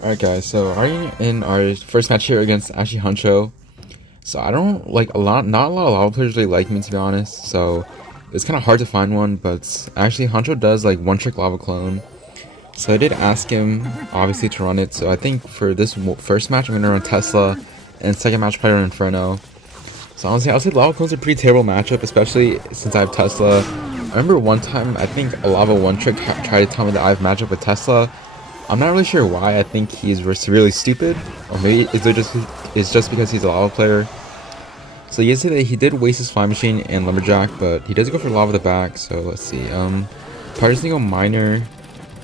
Alright guys, so already in our first match here against actually Huncho. So I don't like not a lot of lava players really like me, to be honest, so it's kind of hard to find one, but actually Huncho does like one trick lava clone. So I did ask him obviously to run it, so I think for this first match I'm going to run Tesla, and second match probably run Inferno. So honestly I'll say lava clone's a pretty terrible matchup, especially since I have Tesla. I remember one time I think a lava one trick tried to tell me that I have matchup with Tesla. I'm not really sure why. I think he's really stupid, or maybe it's just because he's a lava player. So you can see that he did waste his flying machine and lumberjack, but he does go for lava at the back. So let's see. Probably just gonna go miner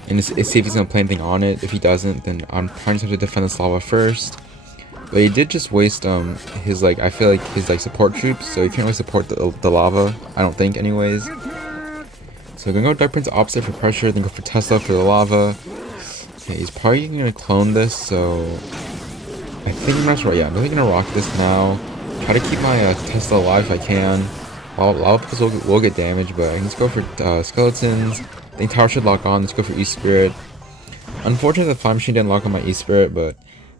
and see if he's gonna play anything on it. If he doesn't, then I'm probably just have to defend this lava first. But he did just waste his I feel like his support troops, so he can't really support the lava. I don't think, anyways. So we're gonna go Dark Prince opposite for pressure, then go for Tesla for the lava. Okay, he's probably gonna clone this, so I think I'm not right. Yeah, I'm really gonna rock this now. Try to keep my Tesla alive if I can. Lava pulls will get damaged, but I can just go for skeletons. I think tower should lock on. Let's go for E-Spirit. Unfortunately, the fly machine didn't lock on my E-Spirit, but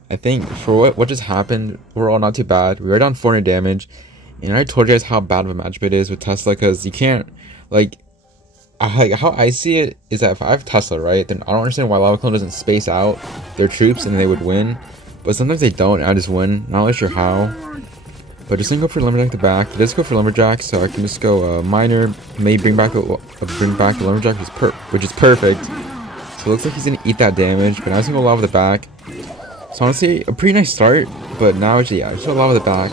I think for what just happened, we're all not too bad. We are down 400 damage, and I already told you guys how bad of a matchup it is with Tesla, because you can't how I see it is that if I have Tesla, right, then I don't understand why Lava Clone doesn't space out their troops and they would win. But sometimes they don't, and I just win. Not really sure how. But just gonna go for Lumberjack at the back. Let's go for Lumberjack, so I can just go Miner, maybe bring back the Lumberjack, which is perfect. So it looks like he's gonna eat that damage, but now he's gonna go Lava at the back. So honestly, a pretty nice start, but now actually, yeah, just go Lava at the back.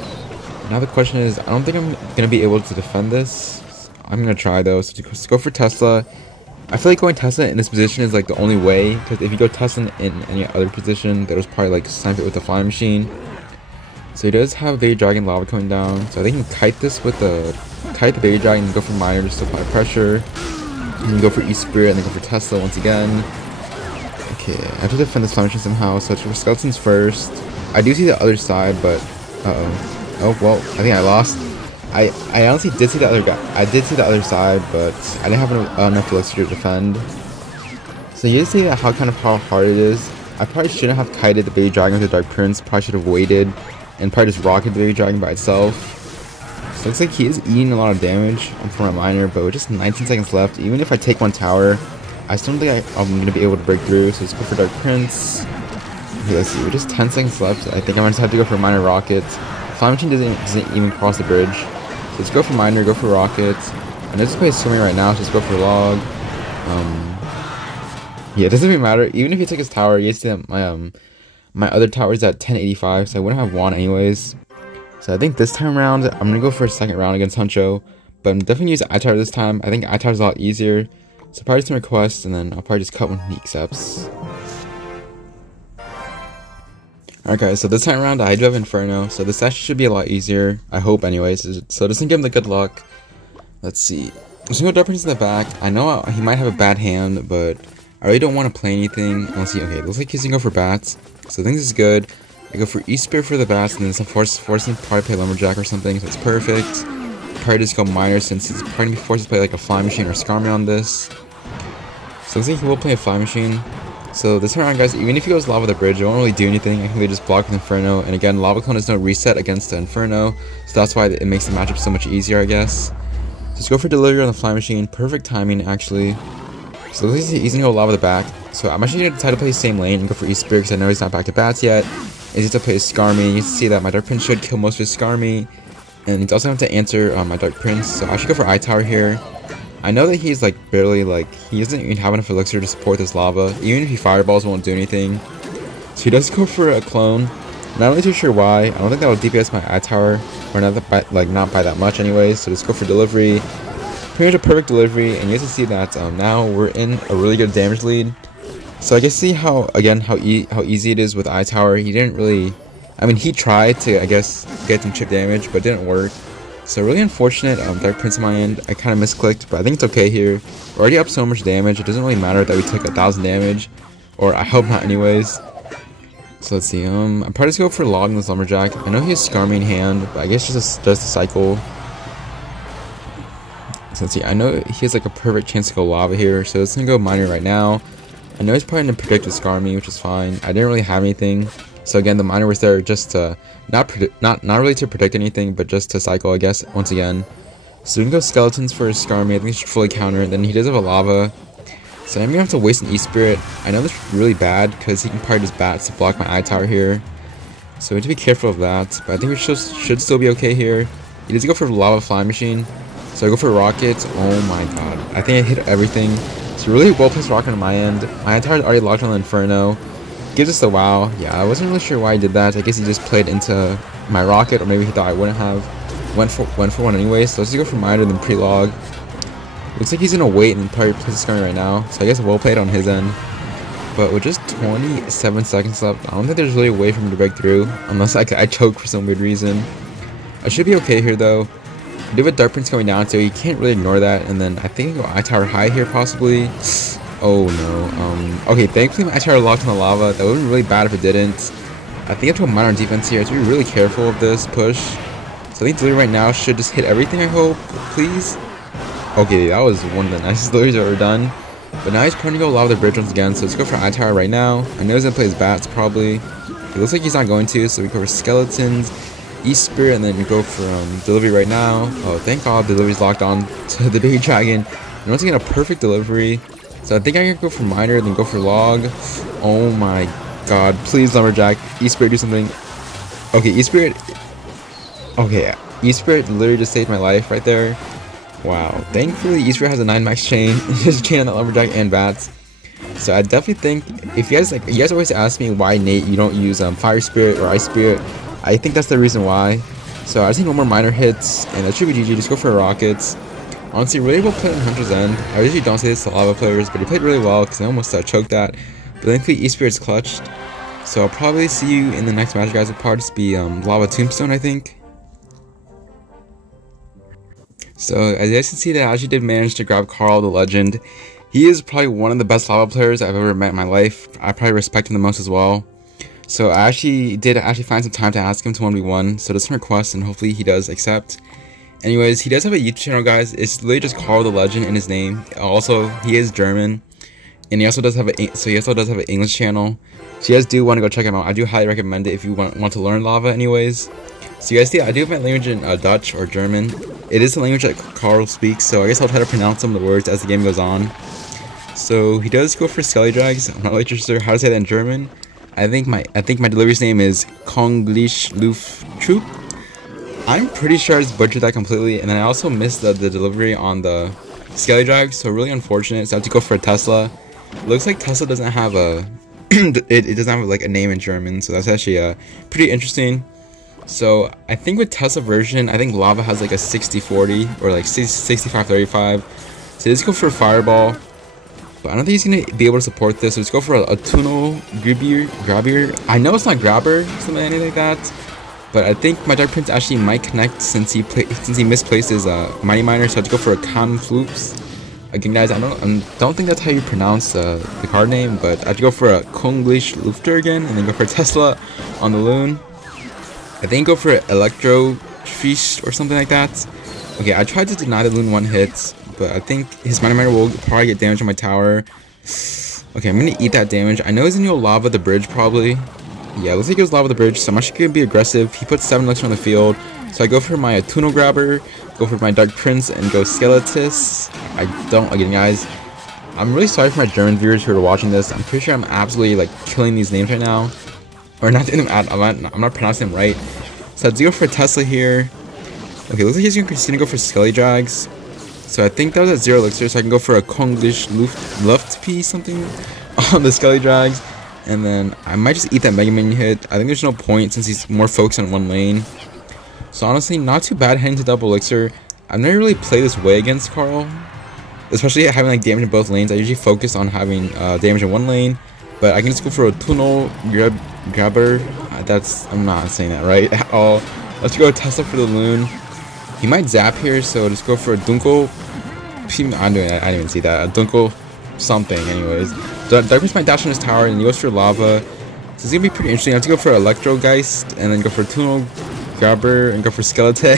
Now the question is, I don't think I'm gonna be able to defend this. I'm gonna try though, so just go for Tesla. I feel like going Tesla in this position is the only way, because if you go Tesla in any other position, that was probably snipe it with the flying machine. So he does have Baby Dragon lava coming down, so I think he can kite this with the Baby Dragon and go for Miner just to apply pressure. And then go for E-Spirit and then go for Tesla once again. Okay, I have to defend this flying machine somehow, so it's for skeletons first. I do see the other side, but oh well, I think I lost. I honestly did see the other guy. I did see the other side, but I didn't have enough elixir to defend. So you see how hard it is. I probably shouldn't have kited the Baby Dragon with the Dark Prince. Probably should have waited and probably just rocketed the Baby Dragon by itself. So it looks like he is eating a lot of damage for my miner, but with just 19 seconds left, even if I take one tower, I still don't think I'm going to be able to break through. So let's go for Dark Prince. Okay, let's see. With just 10 seconds left, I think I might just have to go for Miner Rocket. Flying Machine doesn't even cross the bridge. So let's go for Miner, go for Rocket. And let's play swimming right now, so let's go for Log. Yeah, it doesn't even matter. Even if he took his tower, you see that my other tower is at 1085, so I wouldn't have won anyways. So I think this time around, I'm going to go for a second round against Huncho. But I'm definitely use I-Tower this time. I think I-Tower is a lot easier. So probably some requests, and then I'll probably just cut when he accepts. Alright guys, so this time around I do have Inferno, so this actually should be a lot easier, I hope anyways, so just to give him the good luck. Let's see, I'm just gonna go Dark Prince in the back. I know he might have a bad hand, but I really don't want to play anything. Let's see, okay, it looks like he's gonna go for bats, so I think this is good. I go for E-Spirit for the bats, and then some forcing probably play Lumberjack or something, so it's perfect. Probably just go Miner since he's probably gonna be forced to play a Fly Machine or Skarmy on this. So looks like he will play a Fly Machine. So this time around guys, even if he goes Lava the bridge, it won't really do anything. I can really just block with Inferno, and again, Lava Clone has no reset against the Inferno, so that's why it makes the matchup so much easier, I guess. Just go for delivery on the Fly Machine, perfect timing actually. So he's gonna go Lava the back, so I'm actually gonna try to play the same lane and go for E-Spirit because I know he's not back to bats yet. He's to play Skarmy. You see that my Dark Prince should kill most of his Skarmy, and he's also going to answer my Dark Prince, so I should go for I-Tower here. I know that he's barely he doesn't even have enough elixir to support this lava. Even if he fireballs, won't do anything. So he does go for a clone. Not really too sure why. I don't think that will DPS my I-Tower, or not by that much anyways. So just go for delivery. Pretty much a perfect delivery, and you guys can see that now we're in a really good damage lead. So I guess see how easy it is with I-Tower. He didn't really, I mean he tried to get some chip damage, but it didn't work. So really unfortunate, Dark Prince on my end. I kind of misclicked, but I think it's okay here. We're already up so much damage, it doesn't really matter that we took 1000 damage. Or I hope not anyways. So let's see, I'm probably just go for Log in this Lumberjack. I know he has Skarmy in hand, but I guess just a cycle. So let's see, I know he has a perfect chance to go Lava here, so let's gonna go Miner right now. I know he's probably going to predict to scar me, which is fine. I didn't really have anything. So again, the miner was there just to, not really to predict anything, but just to cycle, I guess, once again. So we can go skeletons for his scar me. I think he should fully counter. Then he does have a lava. So I'm going to have to waste an E-Spirit. I know this is really bad because he can probably just bats to block my eye tower here. So we have to be careful of that. But I think we should still be okay here. He does go for the lava flying machine. So I go for rockets. Oh my god. I think I hit everything. So really well placed rocket on my end. My eye tower is already locked on the Inferno. Gives us the wow. Yeah, I wasn't really sure why he did that. I guess he just played into my rocket, or maybe he thought I wouldn't have. Went for one anyway. So let's just go for miner than pre-log. Looks like he's gonna wait and probably place his scar right now. So I guess well played on his end. But with just 27 seconds left, I don't think there's really a way for him to break through, unless I choke for some weird reason. I should be okay here though. I do have a Dark Prince going down, so you can't really ignore that. And then I think I go eye tower high here possibly. Oh no. Okay, thankfully my eye tower locked on the lava. That would be really bad if it didn't. I think I have to go miner on defense here. I have to be really careful of this push. So I think delivery right now should just hit everything, I hope. Please. Okay, that was one of the nicest deliveries I've ever done. But now he's trying to go lava the bridge once again, so let's go for eye tower right now. I know he's gonna play his bats probably. It looks like he's not going to, so we go for skeletons, E-Spirit, and then go for delivery right now. Oh, thank god delivery's locked on to the baby dragon. And once again, a perfect delivery. So I think I'm gonna go for miner, then go for log. Oh my god, please lumberjack, E-Spirit do something. Okay, E-Spirit. Okay, E-Spirit literally just saved my life right there. Wow, thankfully E-Spirit has a 9 max chain. Just chain on the lumberjack and bats. So I definitely think, if you guys always ask me why Nate you don't use fire spirit or ice spirit, I think that's the reason why. So I just need one more miner hits, and that should be GG. Just go for rockets. Honestly, really well played on Huncho's end. I usually don't say this to lava players, but he played really well because I almost choked that. But thankfully E-Spirit's clutched. So I'll probably see you in the next match, guys. It'll probably just be lava Tombstone, I think. So as you guys can see, that I actually did manage to grab Carl the Legend. He is probably one of the best lava players I've ever met in my life. I probably respect him the most as well. So I did find some time to ask him to 1v1. So just some requests, and hopefully he does accept. Anyways, he does have a YouTube channel, guys. It's literally just Carl the Legend in his name. Also, he is German, and he also does have an English channel. So you guys do want to go check him out. I do highly recommend it if you want to learn lava. Anyways, so you guys see, I do have my language in Dutch or German. It is the language that Carl speaks, so I guess I'll try to pronounce some of the words as the game goes on. So he does go for Skelly Drags. I'm not really sure how to say that in German. I think my delivery's name is Konglish Lufttroop. I'm pretty sure I just butchered that completely, and then I also missed the delivery on the Skelly Drag, so really unfortunate. So I have to go for a Tesla. Looks like Tesla doesn't have a it doesn't have like a name in German, so that's actually pretty interesting. So I think with Tesla version, I think lava has like a 60-40 or like 65-35. So let's go for a fireball. But I don't think he's going to be able to support this. So let's go for a tunnel grabber. I know it's not grabber, something like that. But I think my Dark Prince actually might connect since he misplaced his Mighty Miner. So let's go for a Confloops. Again, guys, I don't think that's how you pronounce the card name. But I have to go for a Konglish Lufter again, and then go for a Tesla on the Loon. I think go for an Electro Fish or something like that. Okay, I tried to deny the Loon one hit, but I think his Mighty Miner will probably get damage on my tower. Okay, I'm gonna eat that damage. I know he's gonna go lava the bridge probably. Yeah, looks like he goes lava the bridge, so I'm actually gonna be aggressive. He puts 7 elixir on the field, so I go for my tunnel grabber, go for my Dark Prince, and go Skeletus. Again, guys, I'm really sorry for my German viewers who are watching this. I'm pretty sure I'm absolutely like killing these names right now. Or not, I'm not pronouncing them right. So let's go for a Tesla here. Okay, looks like he's gonna go for Skelly Drags. So I think that was at 0 elixir, so I can go for a Konglish Luftp something on the Skelly Drags. And then I might just eat that Mega Minion hit. I think there's no point since he's more focused on one lane. So honestly, not too bad heading to double elixir. I've never really played this way against Carl, especially having like damage in both lanes. I usually focus on having damage in one lane, but I can just go for a tunnel grabber. I'm not saying that right at all. Let's go Tesla for the Loon. He might zap here, so just go for a Dunkel. I'm doing that. I didn't even see that. A Dunkel something, anyways. Dark Prince might dash on his tower, and he goes for lava. So it's gonna be pretty interesting. I have to go for Electrogeist, and then go for tunnel grabber, and go for Skeleton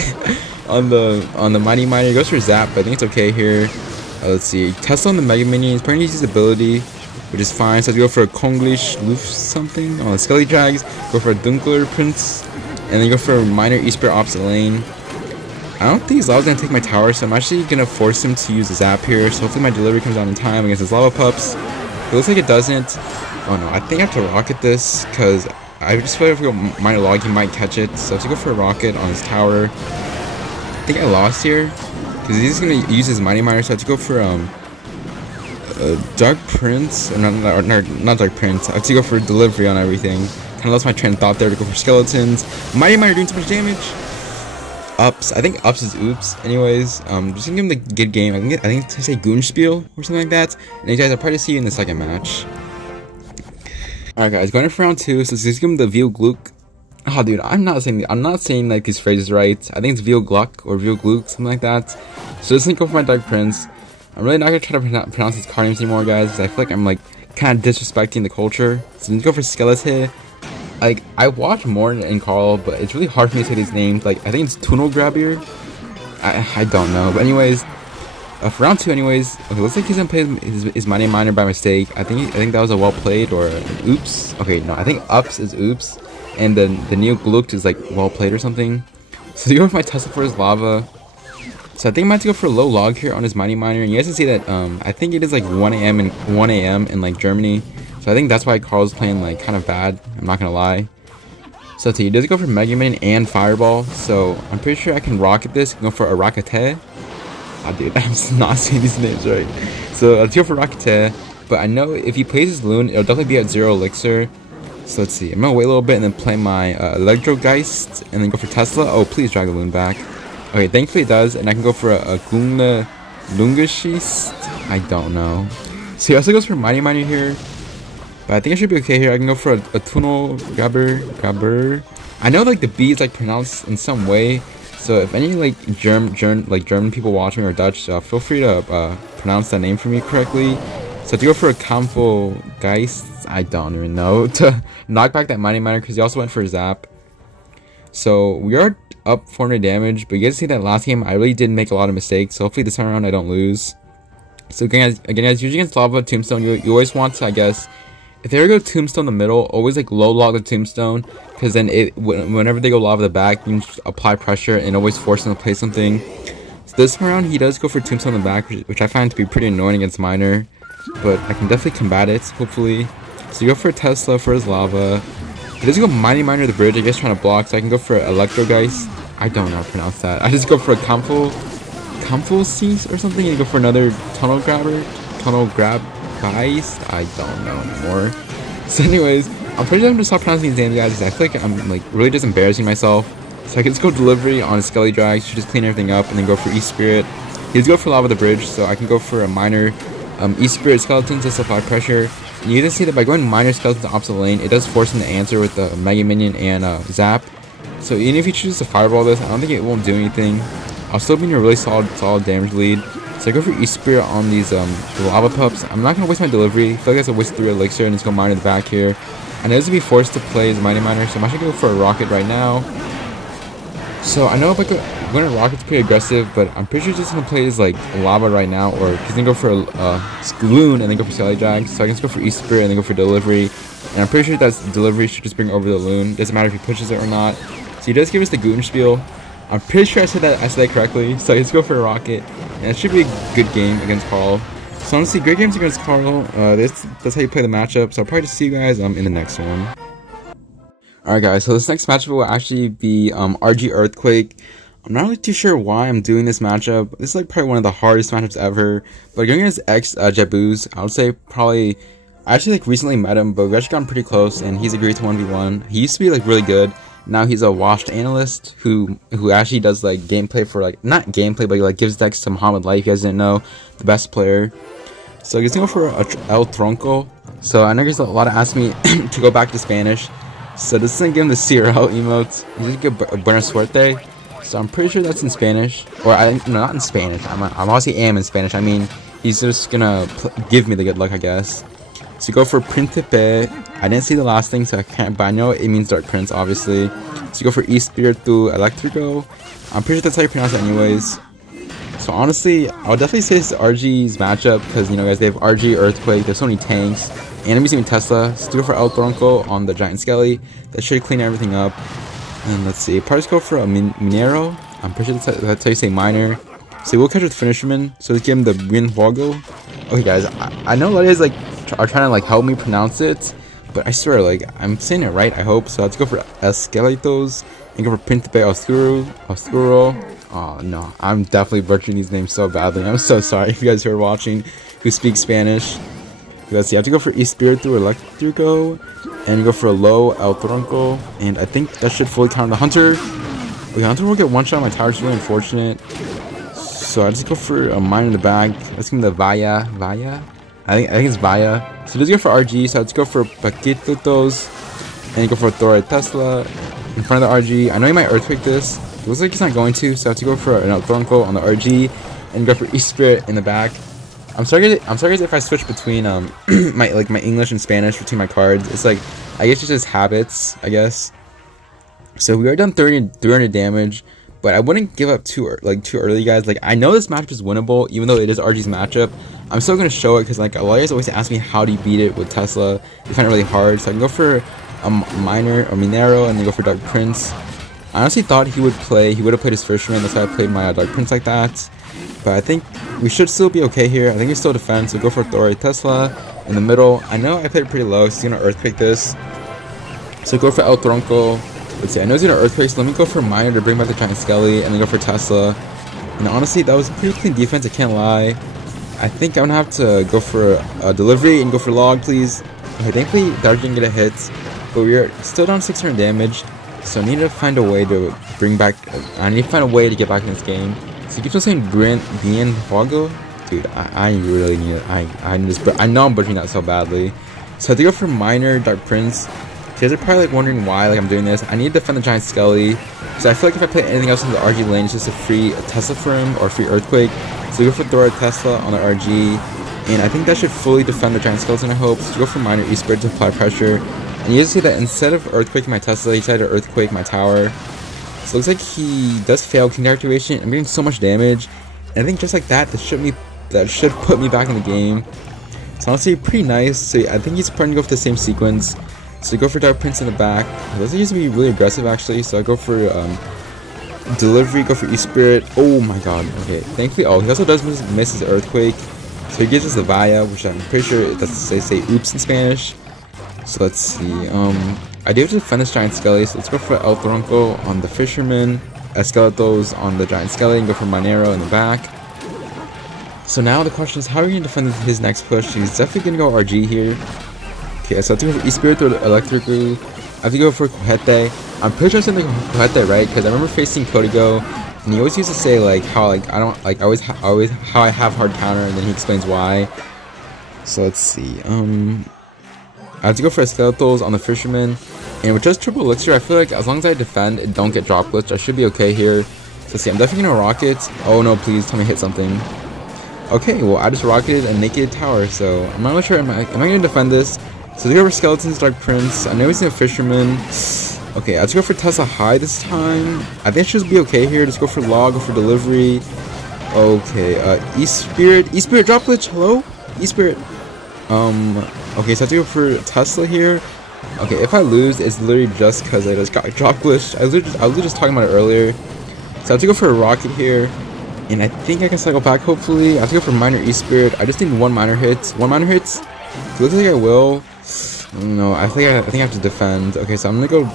on the Mighty Miner. He goes for zap, but I think it's okay here. Let's see. Tesla on the Mega Minion. He's probably gonna use his ability. which is fine. So I go for a Konglish Loof something on the Skelly Drags, go for a Dunkler Prince, and then go for a Minor E-Spirit opposite lane. I don't think Lao's gonna take my tower, so I'm actually gonna force him to use the Zap here. So hopefully my delivery comes out in time against his Lava Pups. It looks like it doesn't. Oh no, I think I have to rocket this because I just feel like if we go Minor Log, he might catch it. So I have to go for a rocket on his tower. I think I lost here because he's gonna use his Mighty Miner. So I have to go for Dark Prince, or not Dark Prince. I have to go for delivery on everything. Kind of lost my train of thought there to go for skeletons. Mighty Miner doing too much damage. Ups. I think ups is oops. Anyways, just gonna give him the good game. I think to say Goonspiel or something like that. And you guys, I'll probably see you in the second match. Alright guys, going for round 2. So let's give him the Veal Gluck. Oh dude, I'm not saying like these phrases right. I think it's Veal Gluck or Veal Gluck, something like that. So let's go for my Dark Prince. I'm really not gonna try to pronounce his card names anymore, guys, because I feel like I'm like kind of disrespecting the culture. So let's go for Skeleton. Like, I watch Morton and Carl, but it's really hard for me to say these names. Like, I think it's Tunnel Grabbier. I don't know. But anyways, for round 2 anyways, okay, looks like he's gonna play his Mighty Miner by mistake. I think that was a well played or an oops. Okay, no, I think ups is oops. And then the Neo Glucked is like well played or something. So you go with my Tesla for his Lava. So I think I might have to go for a low log here on his Mighty Miner. And you guys can see that I think it is like 1 a.m. in like Germany. So I think that's why Carl's playing like kind of bad. I'm not gonna lie. So he does go for Mega Man and Fireball. So I'm pretty sure I can rocket this. Go for a Rockete. Oh dude, I'm just not saying these names right. So let's go for Rockete. But I know if he plays his Loon, it'll definitely be at 0 elixir. So let's see. I'm gonna wait a little bit and then play my Electrogeist and then go for Tesla. Oh, please drag the Loon back. Okay, thankfully it does, and I can go for a Gunga Lungaschist. I don't know. So he also goes for Mighty Miner here. But I think I should be okay here. I can go for a Tunnel Grabber. I know like the B is like pronounced in some way. So if any like German people watch me or Dutch, feel free to pronounce that name for me correctly. So to go for a Kampfgeist, I don't even know, to knock back that Mighty Miner because he also went for a Zap. So we are up 400 damage, but you guys see that last game I really did make a lot of mistakes. So hopefully this time around I don't lose. So again, as usually against Lava Tombstone, you always want to, I guess, if they ever go Tombstone in the middle, always like low log the Tombstone, because then whenever they go Lava the back, you can just apply pressure and always force them to play something. So this time around, he does go for Tombstone in the back, which I find to be pretty annoying against Miner, but I can definitely combat it, hopefully. So you go for a Tesla for his Lava. He doesn't go Mighty Miner the bridge, I guess trying to block, so I can go for Electrogeist. I don't know how to pronounce that. I just go for a Kampfgeist or something, and go for another Tunnel Grab. I don't know anymore. So anyways, I'm pretty sure I'm gonna stop pronouncing these names, guys, because I feel like I'm like really just embarrassing myself. So I can just go delivery on a Skelly Drag, should just clean everything up, and then go for E-Spirit. He does go for Lava the Bridge, so I can go for a Minor E-Spirit Skeleton to supply pressure. And you can see that by going Minor Skeleton to opposite lane, it does force him to answer with the Mega Minion and Zap. So even if he chooses to Fireball this, I don't think it won't do anything. I'll still be in a really solid damage lead. So I go for E-Spirit on these Lava Pups. I'm not going to waste my delivery. I feel like that's a waste 3 elixir and just go Miner in the back here. I know he's going to be forced to play his Mighty Miner, so I'm actually going to go for a Rocket right now. So I know if I go, going to Rocket's pretty aggressive, but I'm pretty sure he's just going to play his like Lava right now, or he's going to go for a Loon and then go for Skelly Drag. So I can just go for E-Spirit and then go for delivery. And I'm pretty sure that delivery should just bring over the Loon. Doesn't matter if he pushes it or not. So he does give us the Goonspiel. I'm pretty sure I said that correctly, so let's go for a Rocket, and it should be a good game against Carl. So honestly, great games against Carl. That's how you play the matchup. So I'll probably just see you guys in the next one. Alright guys, so this next matchup will actually be RG Earthquake. I'm not really too sure why I'm doing this matchup. This is like probably one of the hardest matchups ever. But going against Jebuz, I would say probably. I actually like recently met him, but we've actually gotten pretty close, and he's agreed to 1v1. He used to be like really good. Now he's a washed analyst who actually does like gameplay for like, not gameplay, but he like gives decks to Muhammad Light, if you guys didn't know, the best player. So he's gonna go for El Tronco. So I know there's a lot of asking me to go back to Spanish. So this is gonna give him the CRL emotes. He's gonna get Buena Suerte. So I'm pretty sure that's in Spanish, or no, not in Spanish. I'm obviously am in Spanish. I mean, he's just gonna give me the good luck, I guess. So you go for Príncipe. I didn't see the last thing, so I can't, but I know it means Dark Prince, obviously. So you go for E-Spirit to Electrico. I'm pretty sure that's how you pronounce it anyways. So honestly, I would definitely say this is RG's matchup because, you know, guys, they have RG, Earthquake, there's so many tanks, and I'm using Tesla. So go for El Tronco on the Giant Skelly. That should clean everything up. And let's see, probably just go for a Minero. I'm pretty sure that's how you say miner. So we'll catch with Finisherman. So let's give him the Rinhuago. Okay, guys, I know a lot of you guys like are trying to like help me pronounce it, but I swear, like, I'm saying it right, I hope. So let's go for Esqueletos and go for Príncipe Oscuro. Oh no, I'm definitely butchering these names so badly. I'm so sorry if you guys who are watching who speak Spanish. Let's see, I have to go for Espiritu Electrico and go for a Laoo El Tronco, and I think that should fully counter the Hunter. Okay, Hunter will get one shot on my tower, which is really unfortunate. So I just go for a mine in the back. Let's give him the Vaya. I think it's Vaya. So let's go for RG. So let's go for Paquetitos and go for Torre Tesla in front of the RG. I know he might Earthquake this. It looks like he's not going to, so I have to go for an El Tronco on the RG and go for Espirit in the back. I'm sorry guys if I switch between my English and Spanish between my cards. It's like, I guess it's just habits, I guess. So we are done 300 damage, but I wouldn't give up too early, guys. Like, I know this matchup is winnable, even though it is RG's matchup. I'm still gonna show it because like a lot of you guys always ask me how do you beat it with Tesla. You find it really hard, so I can go for a Minero and then go for Dark Prince. I honestly thought he would have played his Fisherman. That's why I played my Dark Prince like that. But I think we should still be okay here. I think we still defend, so go for Torre Tesla in the middle. I know I played it pretty low, so he's gonna Earthquake this. So go for El Tronco. Let's see, I know he's gonna Earthquake, so let me go for Miner to bring back the Giant Skelly, and then go for Tesla. And honestly, that was a pretty clean defense, I can't lie. I think I'm gonna have to go for a delivery and go for log, please. Okay, thankfully, Dark didn't get a hit, but we are still down 600 damage. So I need to find a way to bring back. I need to find a way to get back in this game. So he keeps on saying Bien Huago. Dude, I really need it. I know I'm butchering that so badly. So I have to go for Miner, Dark Prince. You guys are probably like wondering why I'm doing this. I need to defend the Giant Skelly. So I feel like if I play anything else in the RG lane, it's just a free Tesla for him or free Earthquake. So go for Thor Tesla on the RG. And I think that should fully defend the Giant Skeleton, I hope. So go for Miner Espirit to apply pressure. And you guys see that instead of Earthquaking my Tesla, he decided to Earthquake my tower. So it looks like he does fail King Activation. I'm getting so much damage. And I think just like that, that should put me back in the game. It's honestly pretty nice. So I think he's starting to go for the same sequence. So go for Dark Prince in the back. It looks like he's going to be really aggressive actually. So I go for Delivery, go for E-Spirit. Oh my god. Okay, thankfully, he also does miss his Earthquake. So he gives us the Vaya, which I'm pretty sure that's they say oops in Spanish. So let's see. I do have to defend this Giant Skelly, so let's go for El Tronco on the Fisherman, Esqueletos on the Giant Skelly, and go for Minero in the back. So now the question is, how are we going to defend his next push? He's definitely going to go RG here. Okay, so I have to go for Espirit or Electrical. I have to go for Cojete. I'm pretty sure I'm saying the Cojete right, because I remember facing Codigo, and he always used to say like how like I don't like always how I have hard counter, and then he explains why. So let's see. I have to go for Skeletals on the Fisherman, and with just triple elixir, I feel like as long as I defend and don't get drop glitch, I should be okay here. So see, I'm definitely gonna rocket. Oh no, please tell me to hit something. Okay, well I just rocketed a naked tower, so I'm not really sure. Am I gonna defend this? So let's go for Skeletons, Dark Prince. I know he's a Fisherman. Okay, let's go for Tesla High this time. I think it should be okay here. Just go for Log, go for Delivery. Okay, E-Spirit drop glitch. Hello, E-Spirit. Okay, so I have to go for Tesla here. Okay, if I lose, it's literally just because I just got drop glitched. I was literally just talking about it earlier. So I have to go for a rocket here, and I think I can cycle back. Hopefully, I have to go for Minor E-Spirit. I just need one minor hit. One minor hit. It looks like I will. No, I think I have to defend. Okay, so I'm gonna go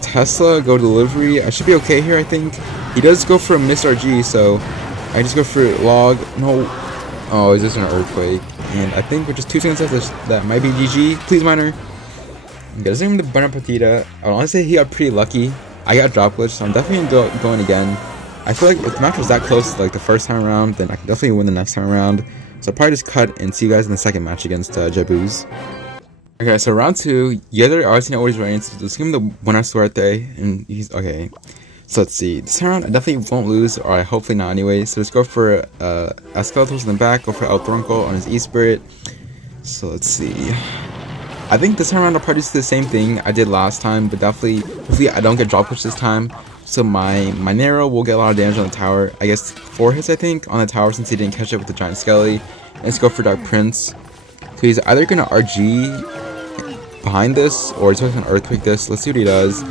Tesla, go Delivery. I should be okay here. I think he does go for a missed RG, so I just go for Log. No. Oh, is this an Earthquake? And I think with just 2 seconds left, that might be GG. Please, Miner. Okay, this is the Bana Partida. I would honestly say he got pretty lucky. I got drop glitch, so I'm definitely going again. I feel like if the match was that close like the first time around, then I can definitely win the next time around. So I'll probably just cut and see you guys in the second match against Jebuz. Okay, so round 2, you guys already know what he's running, so let's give him the Buena Suerte, and he's, okay. So let's see, this time around I definitely won't lose, or I hopefully not anyway, so let's go for Esqueletos in the back, go for El Tronco on his E-Spirit. So let's see. I think this time around I'll probably do the same thing I did last time, but definitely, hopefully I don't get drop push this time. So my Nero will get a lot of damage on the tower. I guess 4 hits I think on the tower since he didn't catch up with the giant skelly. Let's go for Dark Prince. So he's either gonna RG behind this or he's gonna Earthquake this. Let's see what he does.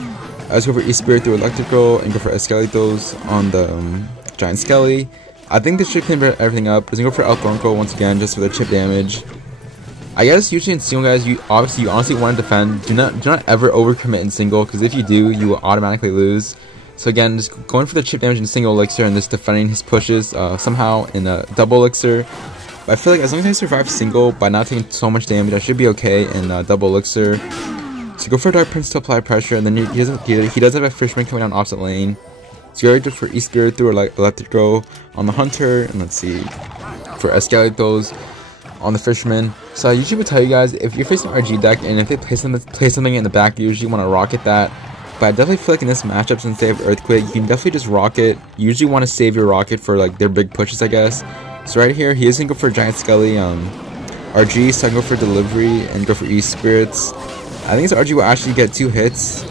Let's go for E-Spirit through Electrical and go for Esqueletos on the giant skelly. I think this should clean everything up. Let's go for El Tronco once again just for the chip damage. I guess usually in single, guys, you honestly want to defend. Do not ever overcommit in single, because if you do, you will automatically lose. So again, just going for the chip damage in single elixir and just defending his pushes somehow in a double elixir. But I feel like as long as I survive single by not taking so much damage, I should be okay in double elixir. So go for Dark Prince to apply pressure, and then he does have a Fisherman coming down opposite lane. So go for E-Spirit through Electrico on the Hunter, and let's see, for Esqueletos on the Fisherman. So I usually would tell you guys, if you're facing an RG deck and if they play something in the back, you usually want to rocket that. But I definitely feel like in this matchup, since they have Earthquake, you can definitely just rocket. You usually want to save your rocket for like their big pushes, I guess. So right here, he is going to go for Giant Skelly RG, so I can go for Delivery and go for E-Spirits. I think this RG will actually get 2 hits.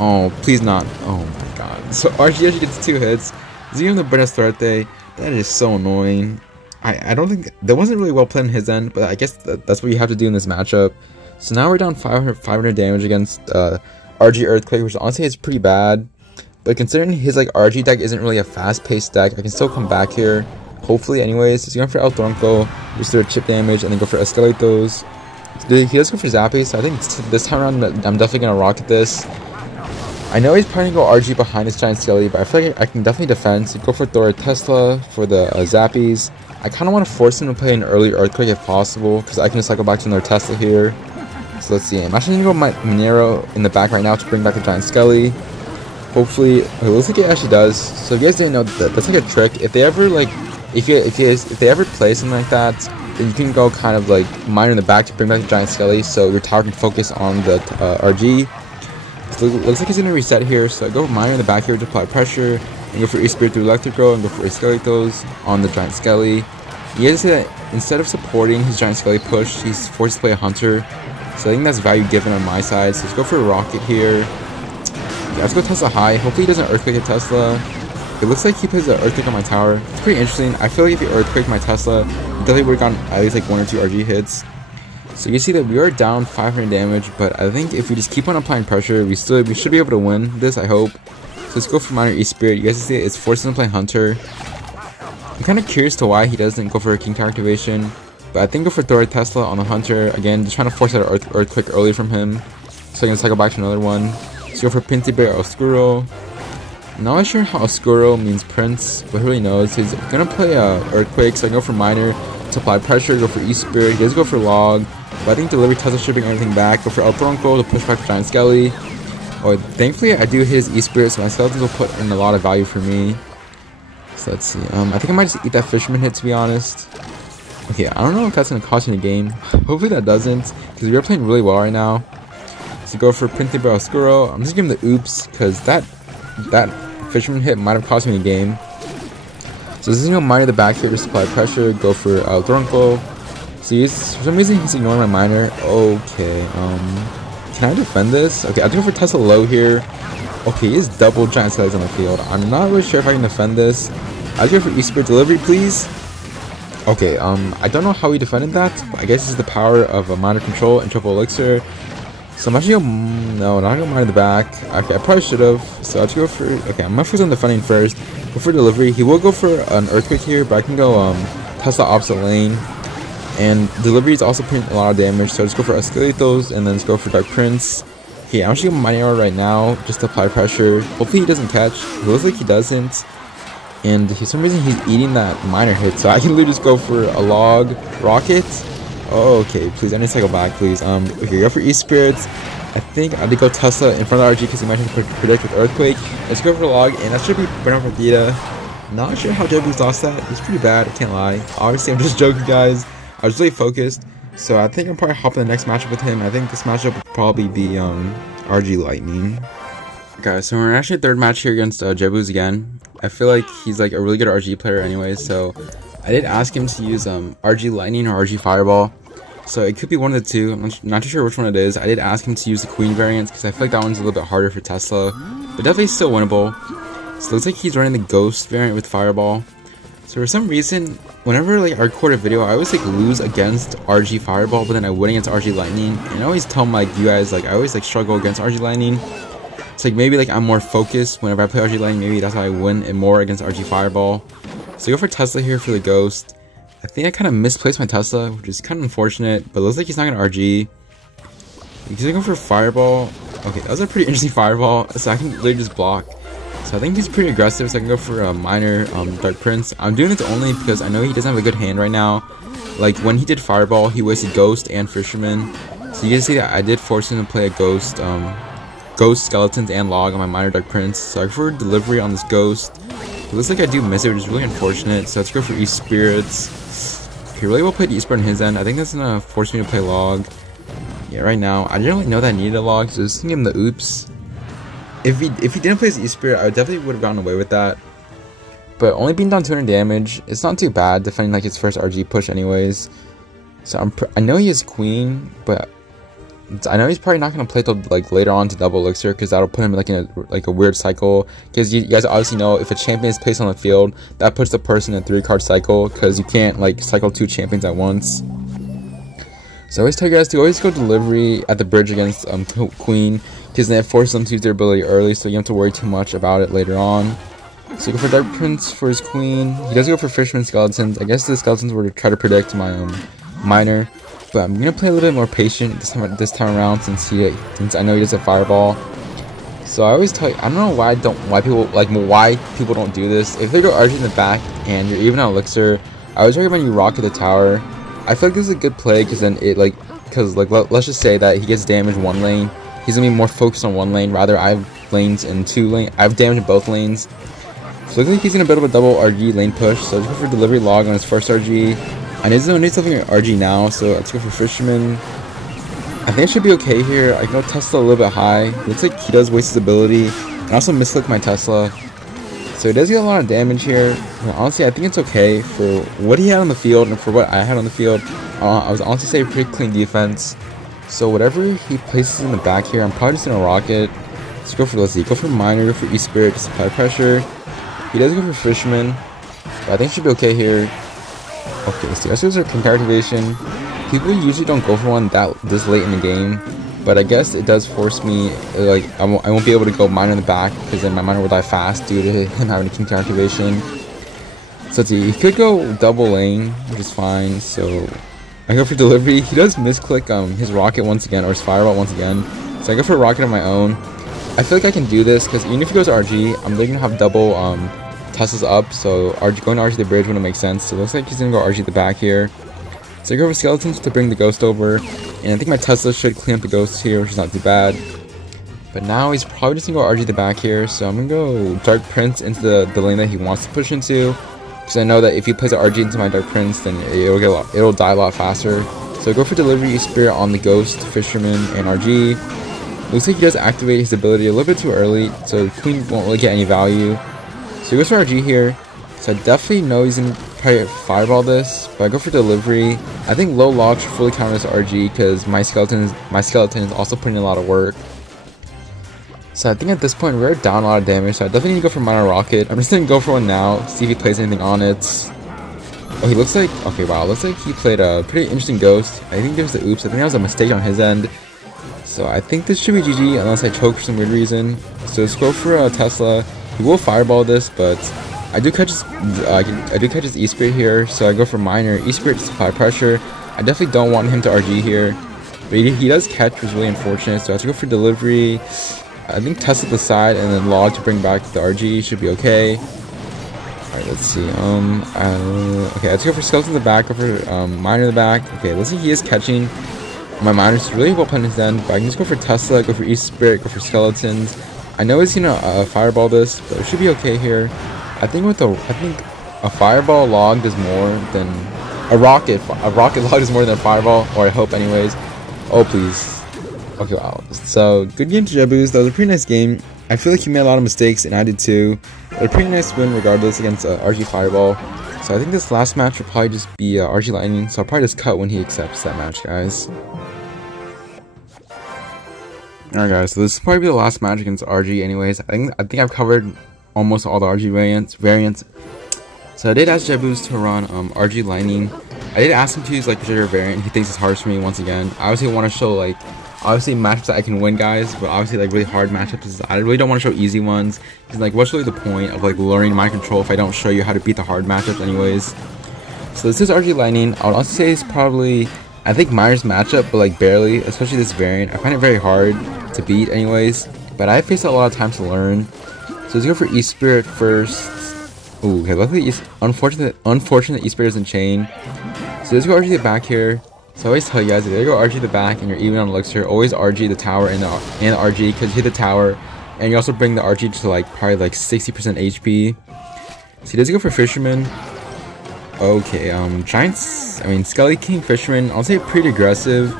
Oh, please not. Oh my god. So RG actually gets 2 hits. Zero the Buena Suerte. That is so annoying. I don't think that wasn't really well played on his end, but I guess that's what you have to do in this matchup. So now we're down 500 damage against RG Earthquake, which honestly is pretty bad. But considering his like RG deck isn't really a fast-paced deck, I can still come back here. Hopefully, anyways. He's going for El Tronco, just do a chip damage, and then go for Esqueletos. He does go for Zappy, so I think this time around I'm definitely gonna rocket this. I know he's probably gonna go RG behind his Giant Skelly, but I feel like I can definitely defend. So go for Thor Tesla for the Zappies. I kind of want to force him to play an early Earthquake if possible, because I can just cycle back to another Tesla here. So let's see. I'm actually going to go with my Monero in the back right now to bring back the Giant Skelly. Hopefully, it looks like it actually does. So if you guys didn't know, that's like a trick. If they ever like, if they ever play something like that, then you can go kind of like Miner in the back to bring back the Giant Skelly, so your tower can focus on the RG. So it looks like he's going to reset here, so I go with Miner in the back here to apply pressure. And go for E-Spirit through Electrico and go for Esqueletos on the Giant Skelly. You guys see that instead of supporting his Giant Skelly push, he's forced to play a Hunter. So I think that's value given on my side. So let's go for a Rocket here. Yeah, let's go Tesla high. Hopefully he doesn't Earthquake a Tesla. It looks like he plays an Earthquake on my tower. It's pretty interesting. I feel like if he Earthquaked my Tesla, he definitely would have gotten at least like 1 or 2 RG hits. So you see that we are down 500 damage, but I think if we just keep on applying pressure, we should be able to win this, I hope. So let's go for Miner E-Spirit. You guys see it, it's forcing him to play Hunter. I'm kind of curious to why he doesn't go for a King Tower activation, but I think go for Thor Tesla on the Hunter. Again, just trying to force out an Earthquake early from him, so I can cycle back to another one. Let's go for Pintibe Oscuro. Not sure how Oscuro means Prince, but who really knows. He's gonna play Earthquake, so I go for Miner to apply pressure, go for E-Spirit. He does go for Log, but I think Delivery Tesla should bring everything back. Go for El Tronco to push back the Giant Skelly. Oh, thankfully I do hit his E-Spirit, so my skeletons will put in a lot of value for me. So let's see. I think I might just eat that Fisherman hit, to be honest. Okay, I don't know if that's going to cost me the game. Hopefully that doesn't, because we are playing really well right now. So go for Pintibe Oscuro. I'm just giving the oops, because that Fisherman hit might have cost me the game. So this is going to Miner the back here to supply pressure. Go for El Tronco. So for some reason he's ignoring my Miner. Okay, can I defend this? Okay, I'll go for Tesla low here. Okay, he has double Giant Skellies on the field. I'm not really sure if I can defend this. I'll go for E-Spirit Delivery, please. Okay, I don't know how he defended that, but I guess it's the power of a Miner Control and Triple Elixir. So I'm actually no, not gonna Miner the back. Okay, I probably should have. So I'll just go for, okay, I'm gonna focus on defending first. Go for Delivery. He will go for an Earthquake here, but I can go Tesla opposite lane. And Delivery is also putting a lot of damage, so just go for Esqueletos and then just go for Dark Prince. Okay, I'm actually going Mighty Arrow right now just to apply pressure. Hopefully he doesn't catch. It looks like he doesn't. And for some reason he's eating that Miner hit, so I can literally just go for a Log Rocket. Oh, okay, please, I need to cycle back, please. Okay, go for E-Spirits. I think I did go Tesla in front of the RG because he might have to predict with Earthquake. Let's go for Log, and that should be Bana Partida. Not sure how Jebuz lost that. It's pretty bad, I can't lie. Obviously, I'm just joking, guys. I was really focused, so I think I'm probably hopping the next matchup with him. I think this matchup would probably be RG Lightning. Okay, so we're actually third match here against Jebuz again. I feel like he's like a really good RG player anyway, so I did ask him to use RG Lightning or RG Fireball. So it could be one of the two. I'm not too sure which one it is. I did ask him to use the Queen variants because I feel like that one's a little bit harder for Tesla, but definitely still winnable. So it looks like he's running the Ghost variant with Fireball. So for some reason, whenever like I record a video, I always like lose against RG Fireball, but then I win against RG Lightning. And I always tell like you guys, like I always like struggle against RG Lightning. It's like maybe like I'm more focused whenever I play RG Lightning. Maybe that's how I win and more against RG Fireball. So I go for Tesla here for the Ghost. I think I kind of misplaced my Tesla, which is kind of unfortunate. But it looks like he's not gonna RG. He's gonna go for Fireball. Okay, that was a pretty interesting Fireball. So I can literally just block. So I think he's pretty aggressive, so I can go for a minor Dark Prince. I'm doing this only because I know he doesn't have a good hand right now. Like when he did Fireball, he wasted Ghost and Fisherman. So you can see that I did force him to play a Ghost, Ghost, Skeletons, and Log on my minor Dark Prince. So I go for Delivery on this Ghost. It looks like I do miss it, which is really unfortunate. So let's go for East Spirits. He really well played East Spirit on his end. I think that's gonna force me to play Log. Yeah, right now I didn't really know that I needed a Log, so just give him the Oops. If he didn't play his E-Spirit, I definitely would have gotten away with that. But only being down 200 damage, it's not too bad defending like his first RG push anyways. So I know he has Queen, but I know he's probably not gonna play till like later on to double elixir because that'll put him like in a weird cycle. Because you guys obviously know if a champion is placed on the field, that puts the person in a 3-card cycle because you can't like cycle 2 champions at once. So I always tell you guys to always go Delivery at the bridge against Queen. Because then it forces them to use their ability early, so you don't have to worry too much about it later on. So go for Dark Prince for his Queen. He does go for Fisherman Skeletons. I guess the Skeletons were to try to predict my minor, but I'm gonna play a little bit more patient this time around since I know he does a Fireball. So I always tell you, I don't know why people don't do this. If they go RG in the back and you're even on elixir, I always recommend you rocket the tower. I feel like this is a good play because then let's just say that he gets damage one lane. He's gonna be more focused on one lane. Rather, I have lanes in 2 lanes. I have damage in both lanes. So looks like he's gonna build up a double RG lane push. So let's go for Delivery Log on his first RG. I need something in RG now, so let's go for Fisherman. I think I should be okay here. I can go Tesla a little bit high. Looks like he does waste his ability, and also misclick my Tesla. So he does get a lot of damage here. And honestly, I think it's okay for what he had on the field and for what I had on the field. I was honestly saying pretty clean defense. So whatever he places in the back here, I'm probably just gonna rocket. Let's go for Minor, go for E-Spirit to supply pressure. He does go for Fisherman, but I think he should be okay here. Okay, let's see. Let's use our Concur Activation. People usually don't go for one this late in the game, but I guess it does force me, like, I won't be able to go Minor in the back, because then my Minor will die fast due to him having a Concur Activation. So let's see, he could go double lane, which is fine, so I go for Delivery. He does misclick his Rocket once again, or his Fireball once again, so I go for Rocket on my own. I feel like I can do this, because even if he goes RG, I'm literally going to have double Teslas up, so going to RG the bridge wouldn't make sense, so it looks like he's going to go RG the back here. So I go for Skeletons to bring the Ghost over, and I think my Tesla should clean up the Ghosts here, which is not too bad. But now he's probably just going to go RG the back here, so I'm going to go Dark Prince into the lane that he wants to push into, because I know that if he plays an RG into my Dark Prince, then it'll die a lot faster. So I go for Delivery Spirit on the Ghost, Fisherman, and RG. Looks like he does activate his ability a little bit too early, so Queen won't really get any value. So he goes for RG here, so I definitely know he's going to probably Fireball this, but I go for Delivery. I think low log should fully count as RG, because my skeleton is also putting in a lot of work. So I think at this point we're down a lot of damage, so I definitely need to go for Minor Rocket. I'm just going to go for one now, see if he plays anything on it. Oh, he looks like, okay, wow, looks like he played a pretty interesting Ghost. I think there was the Oops, I think that was a mistake on his end. So I think this should be GG unless I choke for some weird reason. So let's go for Tesla. He will Fireball this, but I do catch his E-Spirit here, so I go for Minor E-Spirit to supply pressure. I definitely don't want him to RG here, but he does catch, which is really unfortunate. So I have to go for Delivery. I think Tesla to the side and then Log to bring back the RG should be okay. Alright, let's see. Okay, let's go for Skeleton in the back, go for Minor in the back. Okay, let's see, he is catching. My Minor's really well playing his end, but I can just go for Tesla, go for E-Spirit, go for Skeletons. I know he's gonna Fireball this, but it should be okay here. I think a Fireball Log does more than a Rocket Log does more than a Fireball, or I hope anyways. Oh please. Okay, wow. So good game to Jebuz. That was a pretty nice game. I feel like he made a lot of mistakes, and I did too. But a pretty nice win regardless against RG Fireball. So I think this last match will probably just be RG Lightning, so I'll probably just cut when he accepts that match, guys. Alright guys, so this will probably be the last match against RG anyways. I think I've covered almost all the RG variants. So I did ask Jebuz to run RG Lightning. I did ask him to use like particular variant. He thinks it's hardest for me once again. I obviously want to show like matchups that I can win, guys, but obviously like really hard matchups. I really don't want to show easy ones. Because like what's really the point of like learning mind control if I don't show you how to beat the hard matchups anyways. So this is RG Lightning. I would also say it's probably, I think, Miner's matchup, but like barely, especially this variant. I find it very hard to beat anyways, but I faced it a lot of times to learn. So let's go for E-Spirit first. Ooh, okay, luckily unfortunate E-Spirit isn't chain. So let's go RG the back here. So I always tell you guys, if you go RG the back and you're even on Elixir, always RG the tower and the RG, because you hit the tower, and you also bring the RG to like probably like 60% HP. So he does go for Fisherman. Okay, Giants, I mean Skelly King, Fisherman, I'll say pretty aggressive.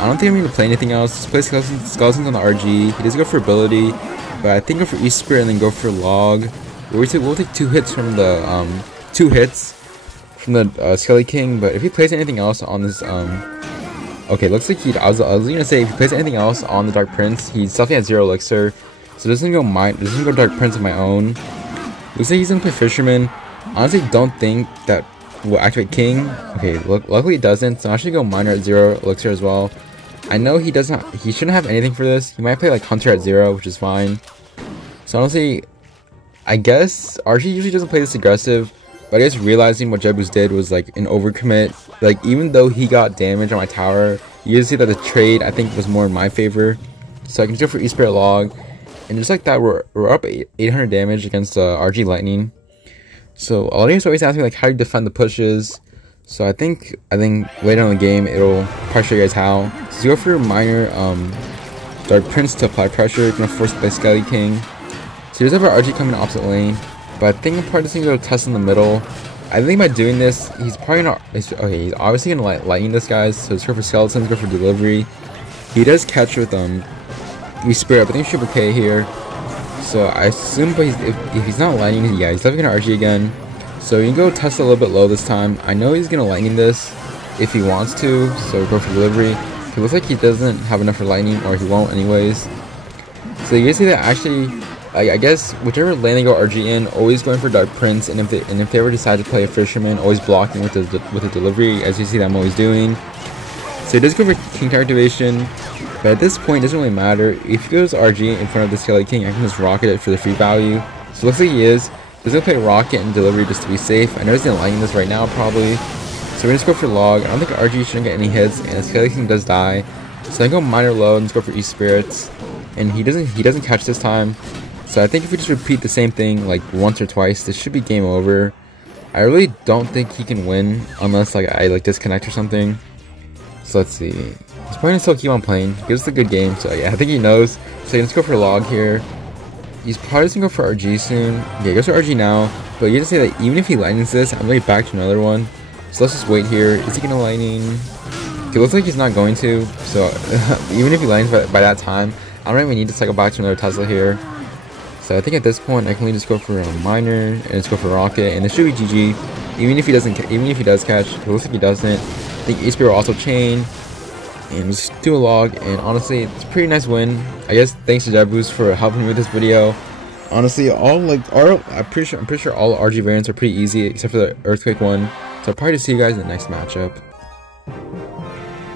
I don't think I'm going to play anything else. Just play Skeletons on the RG. He does go for ability, but I think go for E-Spirit and then go for Log. We'll take 2 hits from the Skelly King, but if he plays anything else on this, okay, looks like I was gonna say if he plays anything else on the Dark Prince, he's definitely at 0 Elixir, so doesn't go Dark Prince of my own. Looks like he's gonna play Fisherman. Honestly, don't think that will activate King. Okay, luckily it doesn't, so I'm actually go Miner at 0 Elixir as well. I know he shouldn't have anything for this. He might play like Hunter at 0, which is fine. So honestly, I guess RG usually doesn't play this aggressive, but I guess realizing what Jebuz did was like an overcommit. Like even though he got damage on my tower, you guys see that the trade I think was more in my favor. So I can just go for E-Spirit Log, and just like that we're up 800 damage against RG Lightning. So a lot of you always ask me like how do you defend the pushes. So I think later on in the game it'll probably show you guys how. So you go for Miner Dark Prince to apply pressure. You're gonna force the Skelly King. So he does have our RG coming in opposite lane, but I think I'm probably just gonna go test in the middle. I think by doing this, he's probably not. Okay, he's obviously gonna lightning this, guys. So let's go for Skeletons, go for delivery. He does catch with E-Spirit, but I think he should be okay here. So I assume, but if he's not lightning, yeah, he's definitely gonna RG again. So you can go test a little bit low this time. I know he's gonna lightning this if he wants to, so go for delivery. It looks like he doesn't have enough for lightning, or he won't anyways. So you guys see that actually. I guess whichever lane they go RG in, always going for Dark Prince, and if they ever decide to play a Fisherman, always blocking with the delivery, as you see that I'm always doing. So he does go for King activation, but at this point it doesn't really matter. If he goes RG in front of the Skelly King, I can just rocket it for the free value. So it looks like he is. He's gonna play rocket and delivery just to be safe. I know he's gonna lightning this right now probably. So we're just go for Log. I don't think RG shouldn't get any hits, and the Skelly King does die. So I go Miner low and just go for E-Spirits, and he doesn't catch this time. So I think if we just repeat the same thing like once or twice, this should be game over. I really don't think he can win unless like I like disconnect or something. So let's see. He's probably gonna still keep on playing. He gives us a good game. So yeah, I think he knows. So let's go for Log here. He's probably just gonna go for RG soon. Yeah, he goes for RG now. But you have to say that even if he lightnings this, I'm gonna back to another one. So let's just wait here. Is he gonna lightning? It looks like he's not going to. So even if he lightnings by that time, I don't even need to cycle back to another Tesla here. So I think at this point I can just go for a Miner and just go for Rocket, and it should be GG. Even if he does catch, it looks like he doesn't. I think E-Spirit will also chain and just do a Log, and honestly it's a pretty nice win. I guess thanks to Jebuz for helping me with this video. Honestly, I'm pretty sure all RG variants are pretty easy except for the Earthquake one. So I'll probably just see you guys in the next matchup.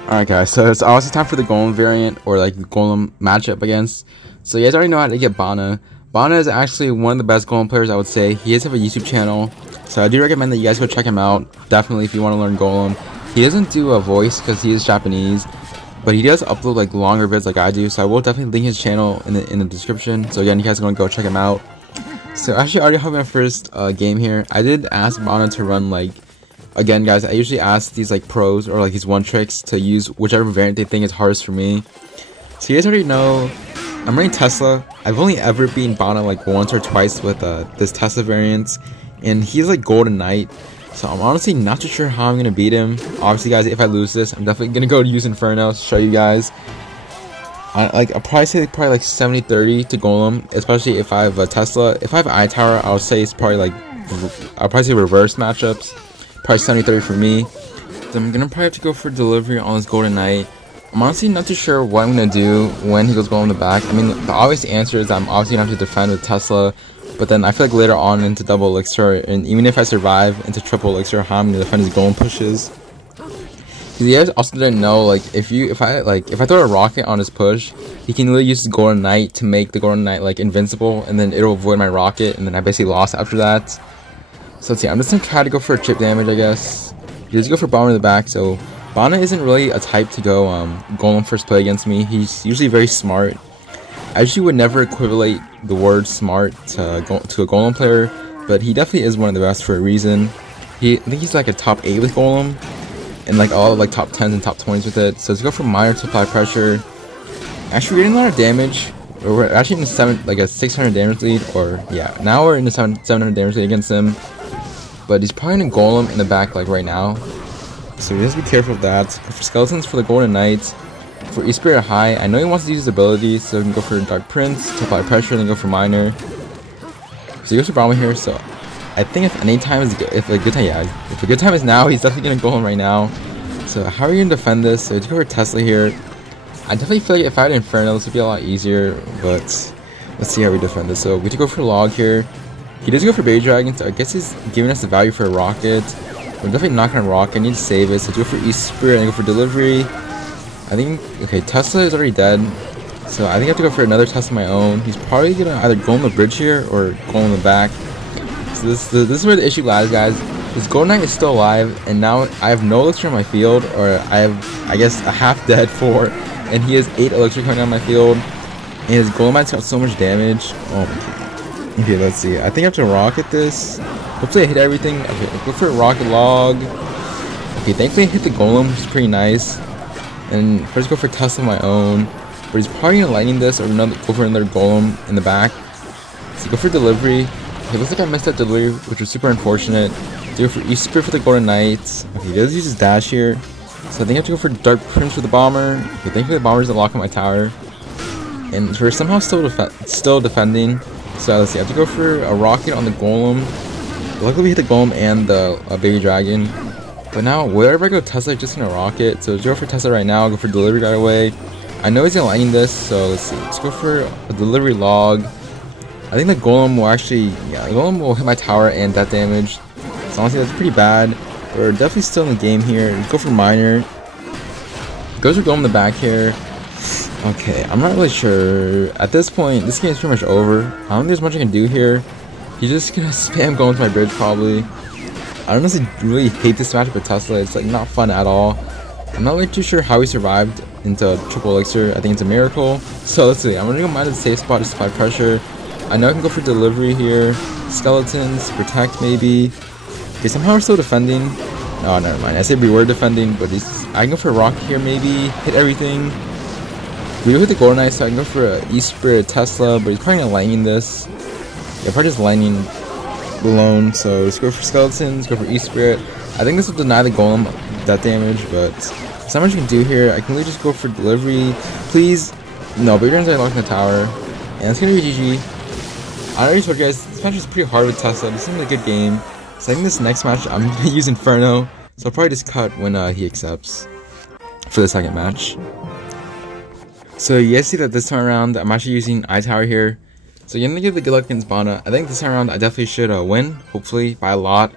Alright guys, so it's obviously time for the Golem variant, or like the Golem matchup against. So you guys already know how to get Bana. Bana is actually one of the best Golem players, I would say. He does have a YouTube channel, so I do recommend that you guys go check him out, definitely, if you want to learn Golem. He doesn't do a voice because he is Japanese, but he does upload like longer vids like I do, so I will definitely link his channel in the description. So again, you guys are going to go check him out. So actually, I already have my first game here. I did ask Bana to run like, again guys, I usually ask these like pros or like these one tricks to use whichever variant they think is hardest for me. So you guys already know I'm running Tesla. I've only ever beaten Bana like once or twice with this Tesla variant, and he's like Golden Knight. So I'm honestly not too sure how I'm gonna beat him. Obviously, guys, if I lose this, I'm definitely gonna go to use Inferno to show you guys. I'll probably say probably like 70-30 to Golem, especially if I have a Tesla. If I have I Tower, I would say it's probably like I'll probably say reverse matchups. Probably 70-30 for me. So I'm gonna probably have to go for delivery on this Golden Knight. I'm honestly not too sure what I'm gonna do when he goes Golem in the back. I mean, the obvious answer is I'm obviously gonna have to defend with Tesla, but then I feel like later on into double elixir, and even if I survive into triple elixir, how I'm gonna defend his Golem pushes. You guys also didn't know, like, if I throw a rocket on his push, he can literally use his Golden Knight to make the Golden Knight like invincible, and then it'll avoid my rocket, and then I basically lost after that. So let's see, I'm just gonna try to go for a chip damage, I guess. He does go for Bana in the back, so Bana isn't really a type to go Golem first play against me. He's usually very smart. I usually would never equivalate the word smart to a Golem player, but he definitely is one of the best for a reason. I think he's like a top 8 with Golem, and like all like top 10s and top 20s with it. So let's go for minor to apply pressure. Actually, we're getting a lot of damage. We're actually in a 600 damage lead, or yeah, now we're in the 700 damage lead against him. But he's probably in a Golem in the back like right now, so we just be careful of that. Go for skeletons for the Golden Knight. For E-Spirit high, I know he wants to use his ability, so we can go for Dark Prince to apply pressure, and then go for minor. So he goes for Brahma here. So I think if any time is good, if a good time is now, he's definitely gonna Golem right now. So how are you gonna defend this? So let's go for Tesla here. I definitely feel like if I had Inferno, this would be a lot easier, but let's see how we defend this. So we have to go for Log here. He does go for Baby Dragon, so I guess he's giving us the value for a rocket. We're definitely not gonna rocket. I need to save it. So let's go for E-Spirit and go for delivery. I think, okay, Tesla is already dead, so I think I have to go for another Tesla of my own. He's probably gonna either go on the bridge here or go on the back. So this is where the issue lies, guys. This Golden Knight is still alive, and now I have no elixir on my field, or I have, I guess, a half dead 4, and he has 8 elixir coming out of my field, and his Golem Knight's got so much damage. Oh my god. Okay, let's see. I think I have to rocket this. Hopefully I hit everything. Okay, go for a rocket log. Okay, thankfully I hit the Golem, which is pretty nice. And first go for Tesla of my own. But he's probably gonna lightning this or go for another Golem in the back. So go for delivery. Okay, looks like I missed that delivery, which was super unfortunate. Do it for E-Spirit for the Golden Knight. Okay, he does use his dash here. So I think I have to go for Dark Prince for the Bomber. Okay, thankfully the Bomber doesn't lock on my tower. And we're somehow still defending. So let's see, I have to go for a rocket on the Golem. Luckily we hit the Golem and the Baby Dragon. But now, wherever I go Tesla, just gonna rocket. So let's go for Tesla right now, go for delivery right away. I know he's gonna lightning this, so let's see. Let's go for a delivery log. I think the Golem will actually, yeah, the Golem will hit my tower and that damage. So honestly, that's pretty bad. We're definitely still in the game here. Let's go for minor. Goes for Golem in the back here. Okay, I'm not really sure. At this point, this game is pretty much over. I don't think there's much I can do here. He's just gonna spam going to my bridge probably. I honestly really hate this matchup with Tesla. It's like not fun at all. I'm not really too sure how he survived into triple elixir. I think it's a miracle. So let's see. I'm gonna go mine to the safe spot to supply pressure. I know I can go for delivery here. Skeletons, protect maybe. Okay, somehow we're still defending. Oh, never mind. I said we were defending, but I can go for a rocket here maybe. Hit everything. We hit the Golden Knight, so I can go for a E-Spirit Tesla, but he's probably gonna lightning this. Yeah, probably just lightning alone. So let's go for skeletons, go for E-Spirit. I think this will deny the Golem that damage, but there's not much you can do here. I can really just go for delivery. Please. No, but you're gonna lock in the tower. And it's gonna be GG. I already told you guys, this match is pretty hard with Tesla. This is a good game. So I think this next match, I'm gonna use Inferno. So I'll probably just cut when he accepts for the second match. So you guys see that this time around, I'm actually using iTower here. So you're gonna give the good luck against Bana. I think this time around, I definitely should win, hopefully, by a lot.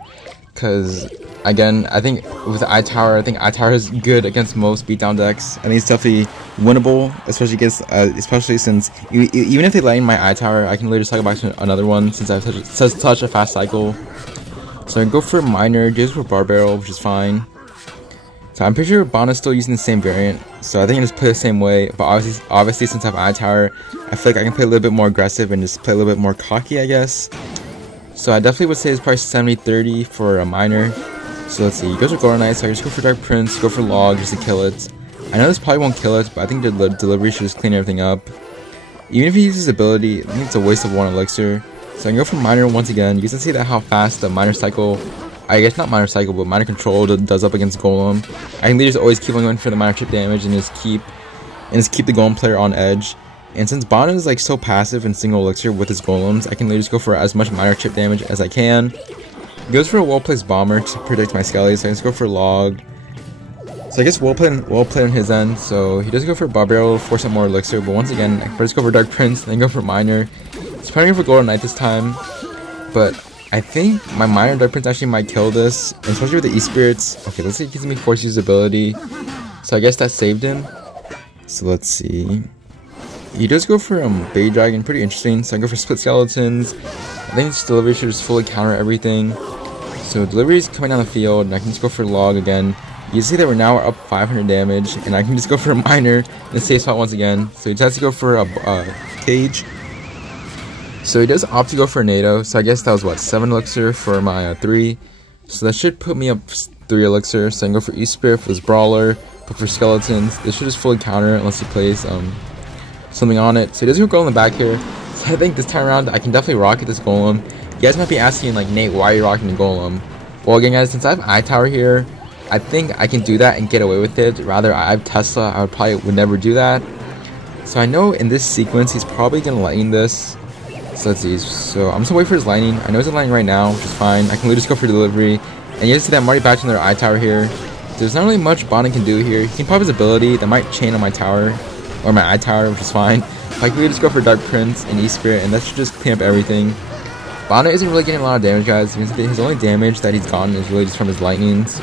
Because, again, I think with iTower, I think iTower is good against most beatdown decks. I think it's definitely winnable, especially since, even if they land my iTower, I can later cycle back to another one since I have such a fast cycle. So I go for minor, just for bar barrel, which is fine. So I'm pretty sure Bana's still using the same variant, so I think I just play the same way, but obviously since I have iTower, I feel like I can play a little bit more aggressive and just play a little bit more cocky, I guess. So I definitely would say it's probably 70-30 for a minor. So let's see, he goes for Golden Knight, so I just go for Dark Prince, go for Log just to kill it. I know this probably won't kill it, but I think the delivery should just clean everything up. Even if he uses ability, I think it's a waste of 1 elixir. So I can go for minor once again. You can see that how fast the minor cycle, I guess not minor cycle, but minor control does up against Golem. I can just always keep on going for the minor chip damage and just keep the Golem player on edge. And since Bana is like so passive in single elixir with his Golems, I can just go for as much minor chip damage as I can. He goes for a well-placed bomber to predict my skelly, so I just go for log. So I guess well played on his end, so he doesn't go for bar barrel, force out more elixir, but once again, I first go for Dark Prince, then go for Miner. He's probably going for Golden Knight this time, but I think my Miner Dark Prince actually might kill this, and especially with the E-Spirits. Okay, let's see, he gives me force usability, so I guess that saved him. So let's see. He does go for Baby Dragon, pretty interesting, so I go for Split Skeletons. I think this delivery should just fully counter everything. So delivery is coming down the field, and I can just go for log again. You see that we're now up 500 damage, and I can just go for a miner in the safe spot once again. So he has to go for a cage. So he does opt to go for a NATO. So I guess that was what, 7 elixir for my 3. So that should put me up 3 elixir. So I can go for E-Spirit for this brawler, but for skeletons, this should just fully counter unless he plays something on it. So he does go in the back here. So I think this time around I can definitely rocket this golem. You guys might be asking like, Nate, why are you rocking the golem? Well, again, guys, since I have eye tower here, I think I can do that and get away with it. Rather, I have Tesla, I would never do that. So I know in this sequence, he's probably going to lightning this. So let's see. So I'm just going to wait for his lightning. I know he's lightning right now, which is fine. I can literally just go for delivery. And you guys see that I'm already back to another eye tower here. There's not really much Bana can do here. He can pop his ability that might chain on my tower, or my eye tower, which is fine. Like, we could just go for Dark Prince and E-Spirit, and that should just clean up everything. Bana isn't really getting a lot of damage, guys. His only damage that he's gotten is really just from his lightnings.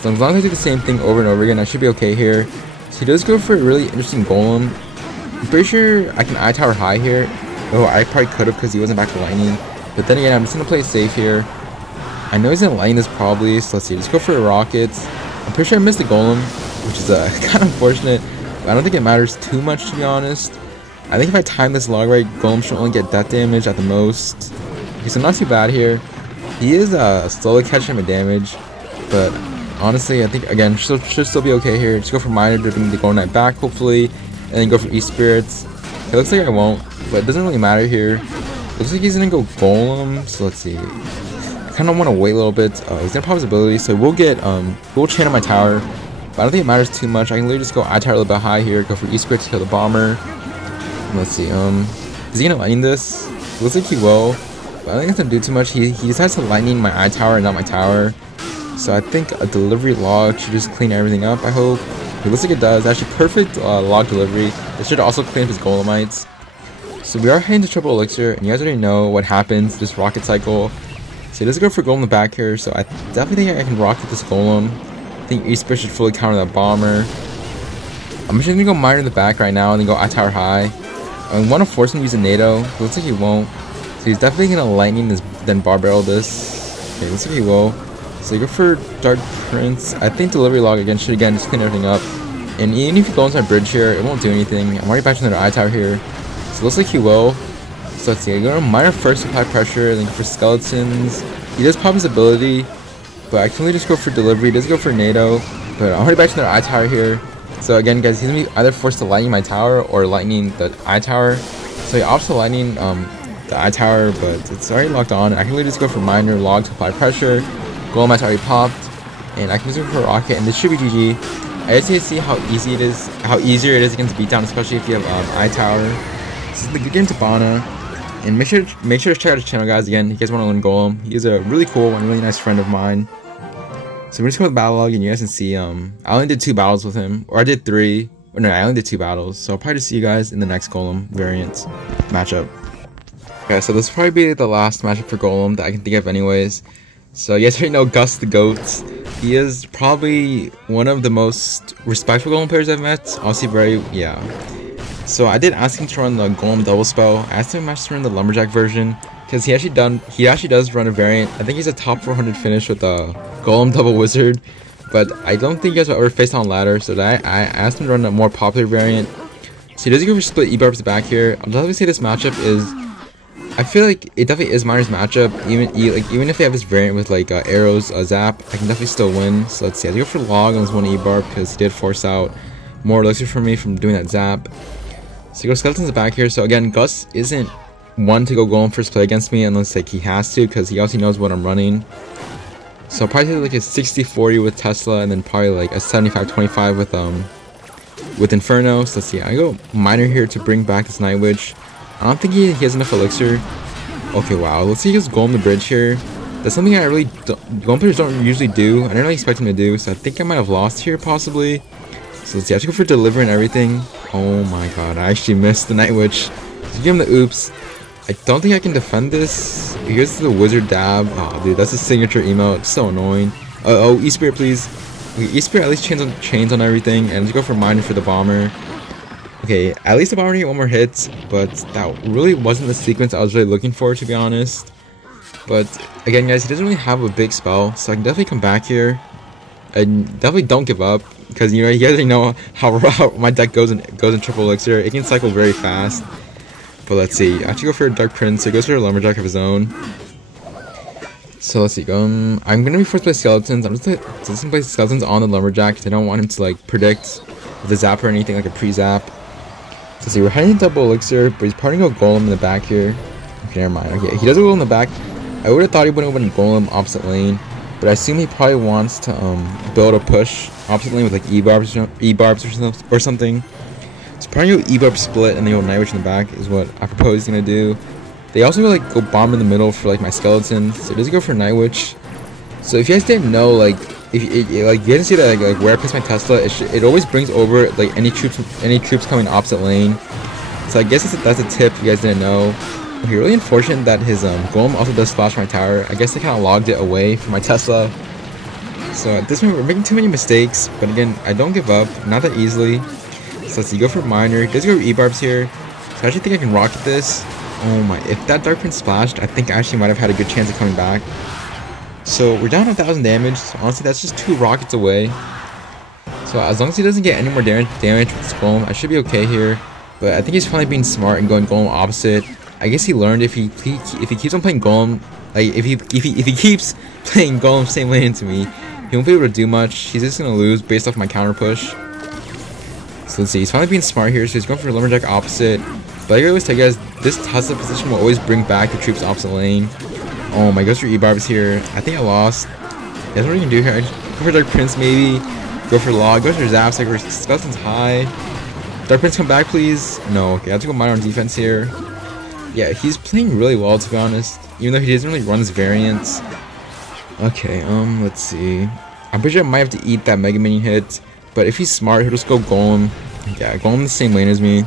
So as long as I do the same thing over and over again, I should be okay here. So he does go for a really interesting golem. I'm pretty sure I can eye tower high here. Oh, I probably could have because he wasn't back to lightning. But then again, I'm just going to play safe here. I know he's going to lightning this probably, so let's see. Let's go for a rockets. I'm pretty sure I missed the golem, which is kind of unfortunate. But I don't think it matters too much, to be honest. I think if I time this log right, golem should only get death damage at the most. Okay, so not too bad here. He is slowly catching my damage, but honestly, I think, again, should still be okay here. Just go for Miner, dripping the Golden Knight back, hopefully, and then go for E-Spirits. It looks like I won't, but it doesn't really matter here. Looks like he's going to go Golem, so let's see. I kind of want to wait a little bit. He's going to pop his ability, so we'll get, we'll chain on my tower, but I don't think it matters too much. I can literally just go eye tower a little bit high here, go for E-Spirits to kill the bomber. Let's see, is he going to lightning this? It looks like he will, but I don't think it's going to do too much. He decides to lightning my eye tower and not my tower. So I think a delivery log should just clean everything up, I hope. It looks like it does. Actually, perfect log delivery. It should also clean up his golemites. So we are heading to triple elixir, and you guys already know what happens, this rocket cycle. So he doesn't go for golem in the back here, so I definitely think I can rocket this golem. I think E-Spirit should fully counter that bomber. I'm just going to go miner in the back right now, and then go eye tower high. I want to force him to use a NATO. It looks like he won't. So he's definitely going to lightning this, then bar barrel this. Okay, looks like he will. So you go for Dark Prince. I think delivery log again should again just clean everything up. And even if you go into my bridge here, it won't do anything. I'm already back to another eye tower here. So it looks like he will. So let's see. I go to Miner first to apply pressure, then go for skeletons. He does pop his ability, but I can only just go for delivery. He does go for NATO, but I'm already back to another eye tower here. So again, guys, he's gonna be either forced to lightning my tower or lightning the eye tower. So he opts to lightning the eye tower, but it's already locked on. I can really just go for Miner log to apply pressure. Golem match already popped, and I can use it for a rocket, and this should be GG. I just need to see how easy it is, how easier it is against beatdown, especially if you have eye tower. This is the good game to Bana, and make sure to check out his channel, guys. Again, if you guys want to learn Golem, he is a really cool and really nice friend of mine. So we're just going to battle log, and you guys can see I only did 2 battles with him, or I did 3. Or no, I only did 2 battles. So I'll probably just see you guys in the next Golem variant matchup. Okay, so this will probably be the last matchup for Golem that I can think of, anyways. So you guys already know Gus the Goat. He is probably one of the most respectful Golem players I've met. Honestly, yeah. So I did ask him to run the Golem double spell. I asked him to run the Lumberjack version, because he actually does run a variant. I think he's a top 400 finish with the Golem double wizard, but I don't think you guys will ever face on ladder. So I asked him to run a more popular variant. So he doesn't go for split E-barbs back here. I'll definitely say this matchup is, I feel like it definitely is Miner's matchup. Even if they have this variant with like arrows, zap, I can definitely still win. So let's see. I go for log on this one E-barb because he did force out more elixir for me from doing that zap. So he goes skeletons back here. So again, Gus isn't one to go Golem first play against me unless like he has to, because he obviously knows what I'm running. So I'll probably do like a 60-40 with Tesla, and then probably like a 75-25 with Inferno. So let's see. I go Miner here to bring back this Night Witch. I don't think he has enough elixir. Okay, wow. Let's see, he goes Golem the bridge here. That's something I really Golem players don't usually do. I didn't really expect him to do, so I think I might have lost here possibly. So let's see, I have to go for delivery and everything. Oh my god, I actually missed the Night Witch. So give him the oops. I don't think I can defend this. Here's the wizard dab. Oh dude, that's his signature emote. It's so annoying. Oh, E-Spirit please. Okay, E-Spirit at least chains on everything, and let's go for miner for the bomber. Okay, at least the bomber needed one more hit, but that really wasn't the sequence I was really looking for, to be honest. But again, guys, he doesn't really have a big spell, so I can definitely come back here. And definitely don't give up, because you guys already know how my deck goes in triple elixir. It can cycle very fast. But let's see. I have to go for a Dark Prince, so he goes for a Lumberjack of his own. So let's see. I'm gonna be forced to play Skeletons. I'm just gonna play Skeletons on the Lumberjack because I don't want him to like predict the zap or anything, like a pre-zap. So let's see, we're heading to double elixir, but he's parting a Golem in the back here. Okay, never mind. Okay, he does a Golem in the back. I would have thought he would have went Golem opposite lane, but I assume he probably wants to build a push opposite lane with like E-barbs or something. So probably go E-barb split and then go Night Witch in the back is what I propose he's gonna do. They also go like go bomb in the middle for like my skeleton. So does he go for Night Witch? So if you guys didn't know, like if you guys see that like where I place my Tesla, it always brings over like any troops coming opposite lane. So I guess that's a tip if you guys didn't know. Okay, really unfortunate that his Golem also does splash my tower. I guess they kind of logged it away from my Tesla. So at this point we're making too many mistakes, but again I don't give up, not that easily. So let's see, go for miner. He does go for E-barbs here. So I actually think I can rocket this. Oh my, if that Dark Prince splashed, I think I actually might have had a good chance of coming back. So we're down 1,000 damage. So honestly, that's just 2 rockets away. So as long as he doesn't get any more damage with his Golem, I should be okay here. But I think he's finally being smart and going Golem opposite. I guess he learned if he keeps on playing Golem, like if he keeps playing Golem same lane into me, he won't be able to do much. He's just gonna lose based off my counter push. So let's see, he's finally being smart here, so he's going for Lumberjack opposite. But like I always tell you guys, this Tesla position will always bring back the troops opposite lane. Oh my, goes for E-barbs here. I think I lost. That's what we can do here. I just go for Dark Prince maybe. Go for Laoo. Go for Zaps. Like, Skeleton's high. Dark Prince, come back please. No, okay, I have to go miner on defense here. Yeah, he's playing really well, to be honest. Even though he doesn't really run his variants. Okay, let's see. I'm pretty sure I might have to eat that Mega Minion hit. But if he's smart, he'll just go Golem. Yeah, Golem the same lane as me.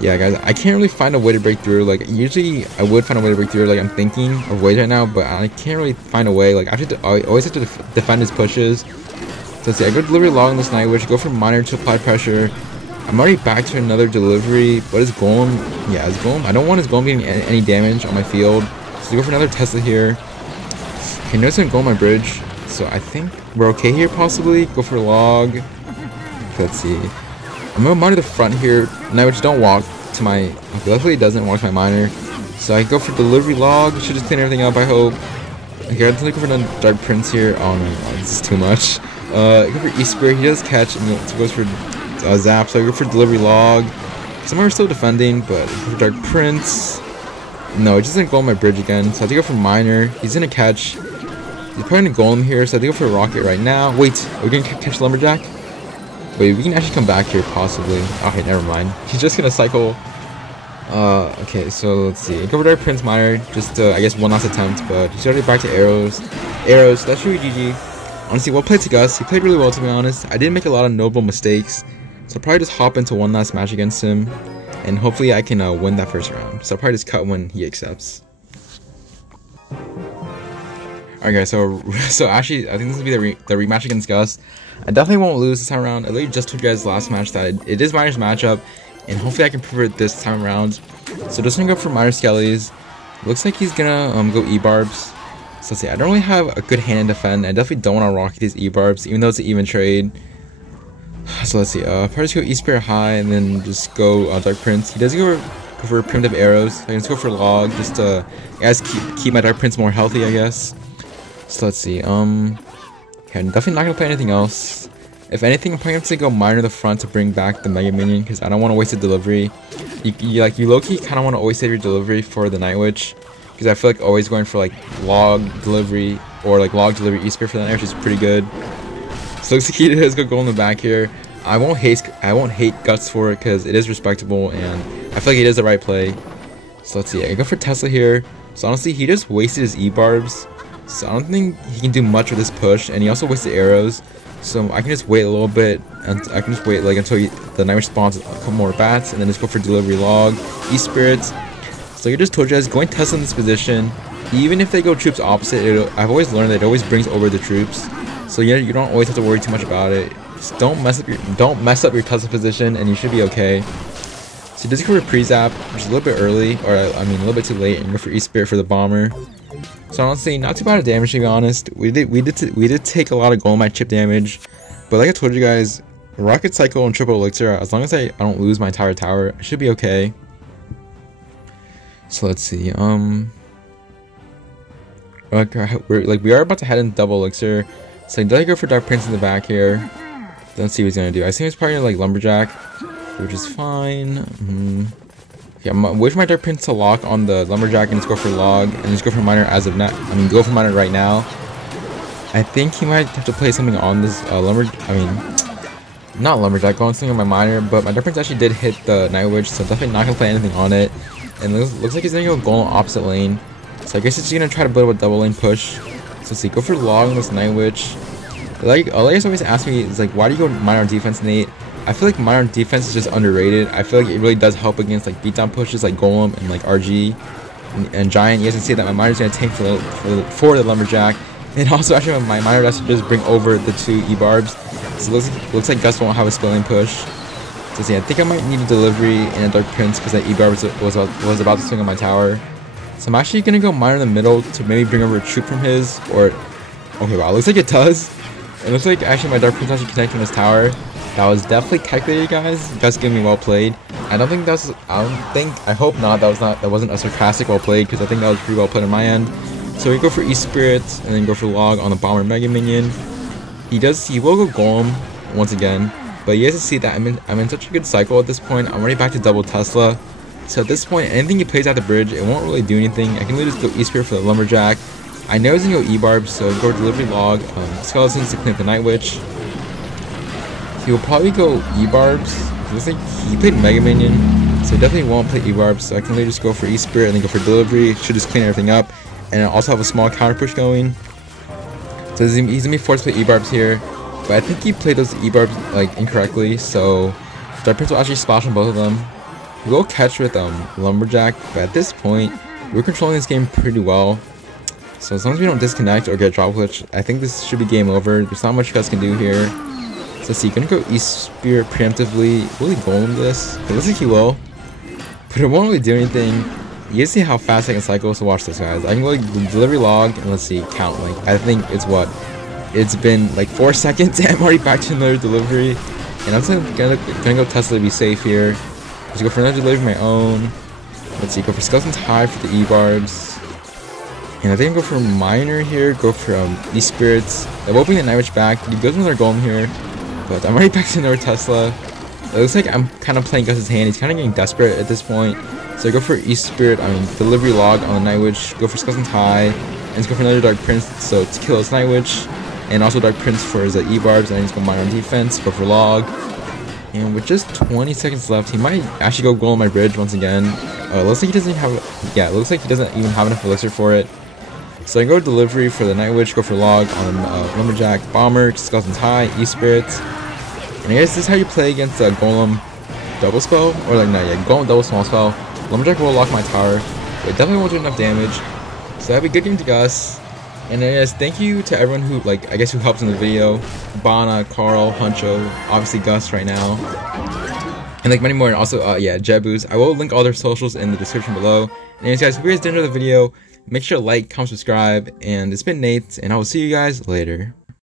Yeah, guys, I can't really find a way to break through. Like, usually I would find a way to break through. Like, I'm thinking of ways right now, but I can't really find a way. Like, I always have to defend his pushes. So let's see, I go delivery Laoo on this Night Witch, go for miner to apply pressure. I'm already back to another delivery, but his Golem, yeah, his Golem, I don't want his Golem getting any damage on my field. So go for another Tesla here. Okay, notice I'm going my bridge. So I think we're okay here, possibly. Go for log. Let's see. I'm gonna miner the front here. Night Witch, don't walk to my. Okay, luckily it doesn't walk to my miner. So I go for delivery log. Should just clean everything up, I hope. Okay, I'm gonna go for another Dark Prince here. Oh no, this is too much. Go for E-Spirit. He does catch and he goes for zap. So I go for delivery log. Some are still defending, but I go for Dark Prince. No, it just didn't go on my bridge again. So I have to go for miner. He's gonna catch. He's probably gonna Golem here, so I have to go for a rocket right now. Wait, are we gonna catch Lumberjack? Wait, we can actually come back here, possibly. Okay, never mind. He's just gonna cycle. Okay, so let's see. Go for Dark Prince miner, just I guess one last attempt, but he's already back to arrows. Arrows, that should be GG. Honestly, well played to Gus. He played really well, to be honest. I didn't make a lot of notable mistakes, so I'll probably just hop into one last match against him, and hopefully I can win that first round. So I'll probably just cut when he accepts. Alright guys, so actually, I think this will be the rematch against Gus. I definitely won't lose this time around. I literally just told you guys last match that it is Miner's matchup, and hopefully I can prove it this time around. So just gonna go for Miner Skellies. Looks like he's gonna go E-barbs. So let's see, I don't really have a good hand in defend. I definitely don't want to rocket these E-barbs, even though it's an even trade. So let's see, probably just go E-Spirit high, and then just go Dark Prince. He does go for primitive arrows. I can just go for log, just to keep my Dark Prince more healthy, I guess. So let's see, okay, I'm definitely not gonna play anything else. If anything, I'm probably going to go miner the front to bring back the Mega Minion, because I don't want to waste a delivery. You low-key kind of want to always save your delivery for the Night Witch, because I feel like always going for like log delivery or like log delivery E-Spirit for the Night Witch is pretty good. So looks like he does go in the back here. I won't hate Guts for it, because it is respectable, and I feel like he does the right play. So let's see, I go for Tesla here. So honestly, he just wasted his E-barbs. So I don't think he can do much with this push, and he also wastes the arrows. So I can just wait a little bit, and I can just wait like until the Nightwish spawns a couple more bats, and then just go for delivery log, E-spirits. So like I just told you guys, going Tesla in this position, even if they go troops opposite, I've always learned that it always brings over the troops. So yeah, you don't always have to worry too much about it. Just don't mess up your Tesla position, and you should be okay. So he does go for pre-zap, which is a little bit early, or I mean a little bit too late, and go for E-spirit for the bomber. So honestly, not too bad of damage to be honest. We did take a lot of Golem chip damage, but like I told you guys, Rocket Cycle and Triple Elixir, as long as I don't lose my entire tower, I should be okay. So let's see. We are about to head into Double Elixir. So I did go for Dark Prince in the back here. Let's see what he's gonna do. I think he's probably gonna like Lumberjack, which is fine. Yeah, I'm waiting for my Dark Prince to lock on the Lumberjack and just go for log and just go for miner as of now. I mean, go for miner right now. I think he might have to play something on this not Lumberjack, going something on my miner, but my Dark Prince actually did hit the Nightwish, so I'm definitely not gonna play anything on it. And it looks like he's gonna go Golem opposite lane. So I guess he's gonna try to build up a double lane push. So let's see, go for log on this Nightwish. Like Elias always asks me, is like, why do you go miner on defense, Nate? I feel like miner defense is just underrated. I feel like it really does help against like beatdown pushes like Golem and like RG and Giant. You guys can see that my miner is gonna tank for the Lumberjack, and also actually my miner does just bring over the two E-barbs. So it looks like Gus won't have a spilling push. So see, I think I might need a delivery and a Dark Prince because that E-barb was about to swing on my tower. So I'm actually gonna go miner in the middle to maybe bring over a troop from his, or okay, wow, it looks like it does. It looks like actually my Dark Prince actually connecting his tower. That was definitely calculated, guys. Gus gave me well played. I hope not. That wasn't a sarcastic well played, because I think that was pretty well played on my end. So we go for E-Spirit and then go for log on the bomber mega minion. He will go Golem once again, but you guys can see that I'm in such a good cycle at this point. I'm already back to double Tesla. So at this point, anything he plays at the bridge, it won't really do anything. I can literally just go E-Spirit for the Lumberjack. I know he's gonna go E-Barb, so go delivery log, Skeletons to clean up the Nightwitch. He will probably go E-Barbs. It looks like he played Mega Minion, so he definitely won't play E-Barbs, so I can literally just go for E-Spirit and then go for delivery. Should just clean everything up, and also have a small counter push going. So he's gonna be forced to play E-Barbs here, but I think he played those E-Barbs like incorrectly, so Dark Prince will actually splash on both of them. We'll catch with Lumberjack, but at this point, we're controlling this game pretty well. So as long as we don't disconnect or get drop glitch, I think this should be game over. There's not much you guys can do here. So let's see, gonna go E-Spirit preemptively. Will he Golem this? It looks like he will, but it won't really do anything. You guys see how fast I can cycle, so watch this, guys. I can go like delivery log, and let's see, count. Like, I think it's been like 4 seconds, and I'm already back to another delivery. And I'm gonna go Tesla to be safe here. Just go for another delivery of my own. Let's see, go for Skeletons High for the E-Barbs. And I think I go for Miner here, go for E-Spirits. I'm opening the Nightwitch back. He goes with another Golem here, but I'm already back to another Tesla. It looks like I'm kind of playing Gus's hand. He's kind of getting desperate at this point. So I go for E-Spirit, delivery log on the Nightwitch, go for Skeletons High, and just go for another Dark Prince, so to kill his Nightwitch, and also Dark Prince for his E-Barbs, and then just go Miner on defense, go for log. And with just 20 seconds left, he might actually go Golem my bridge once again. It looks like he doesn't even have enough elixir for it. So I go delivery for the Nightwitch, go for log on Lumberjack, Bomber, Skeletons High, E-Spirits. And I guess this is how you play against a Golem double spell, or like, no, yeah, Golem double small spell. Lumberjack will lock my tower, but it definitely won't do enough damage. So that'd be a good game to Gus. And yes, thank you to everyone who, who helps in the video. Bana, Carl, Huncho, obviously Gus right now. And like many more, and also, yeah, Jebuz. I will link all their socials in the description below. And anyways, guys, if you guys did enjoy the video, make sure to like, comment, subscribe. And it's been Nate, and I will see you guys later.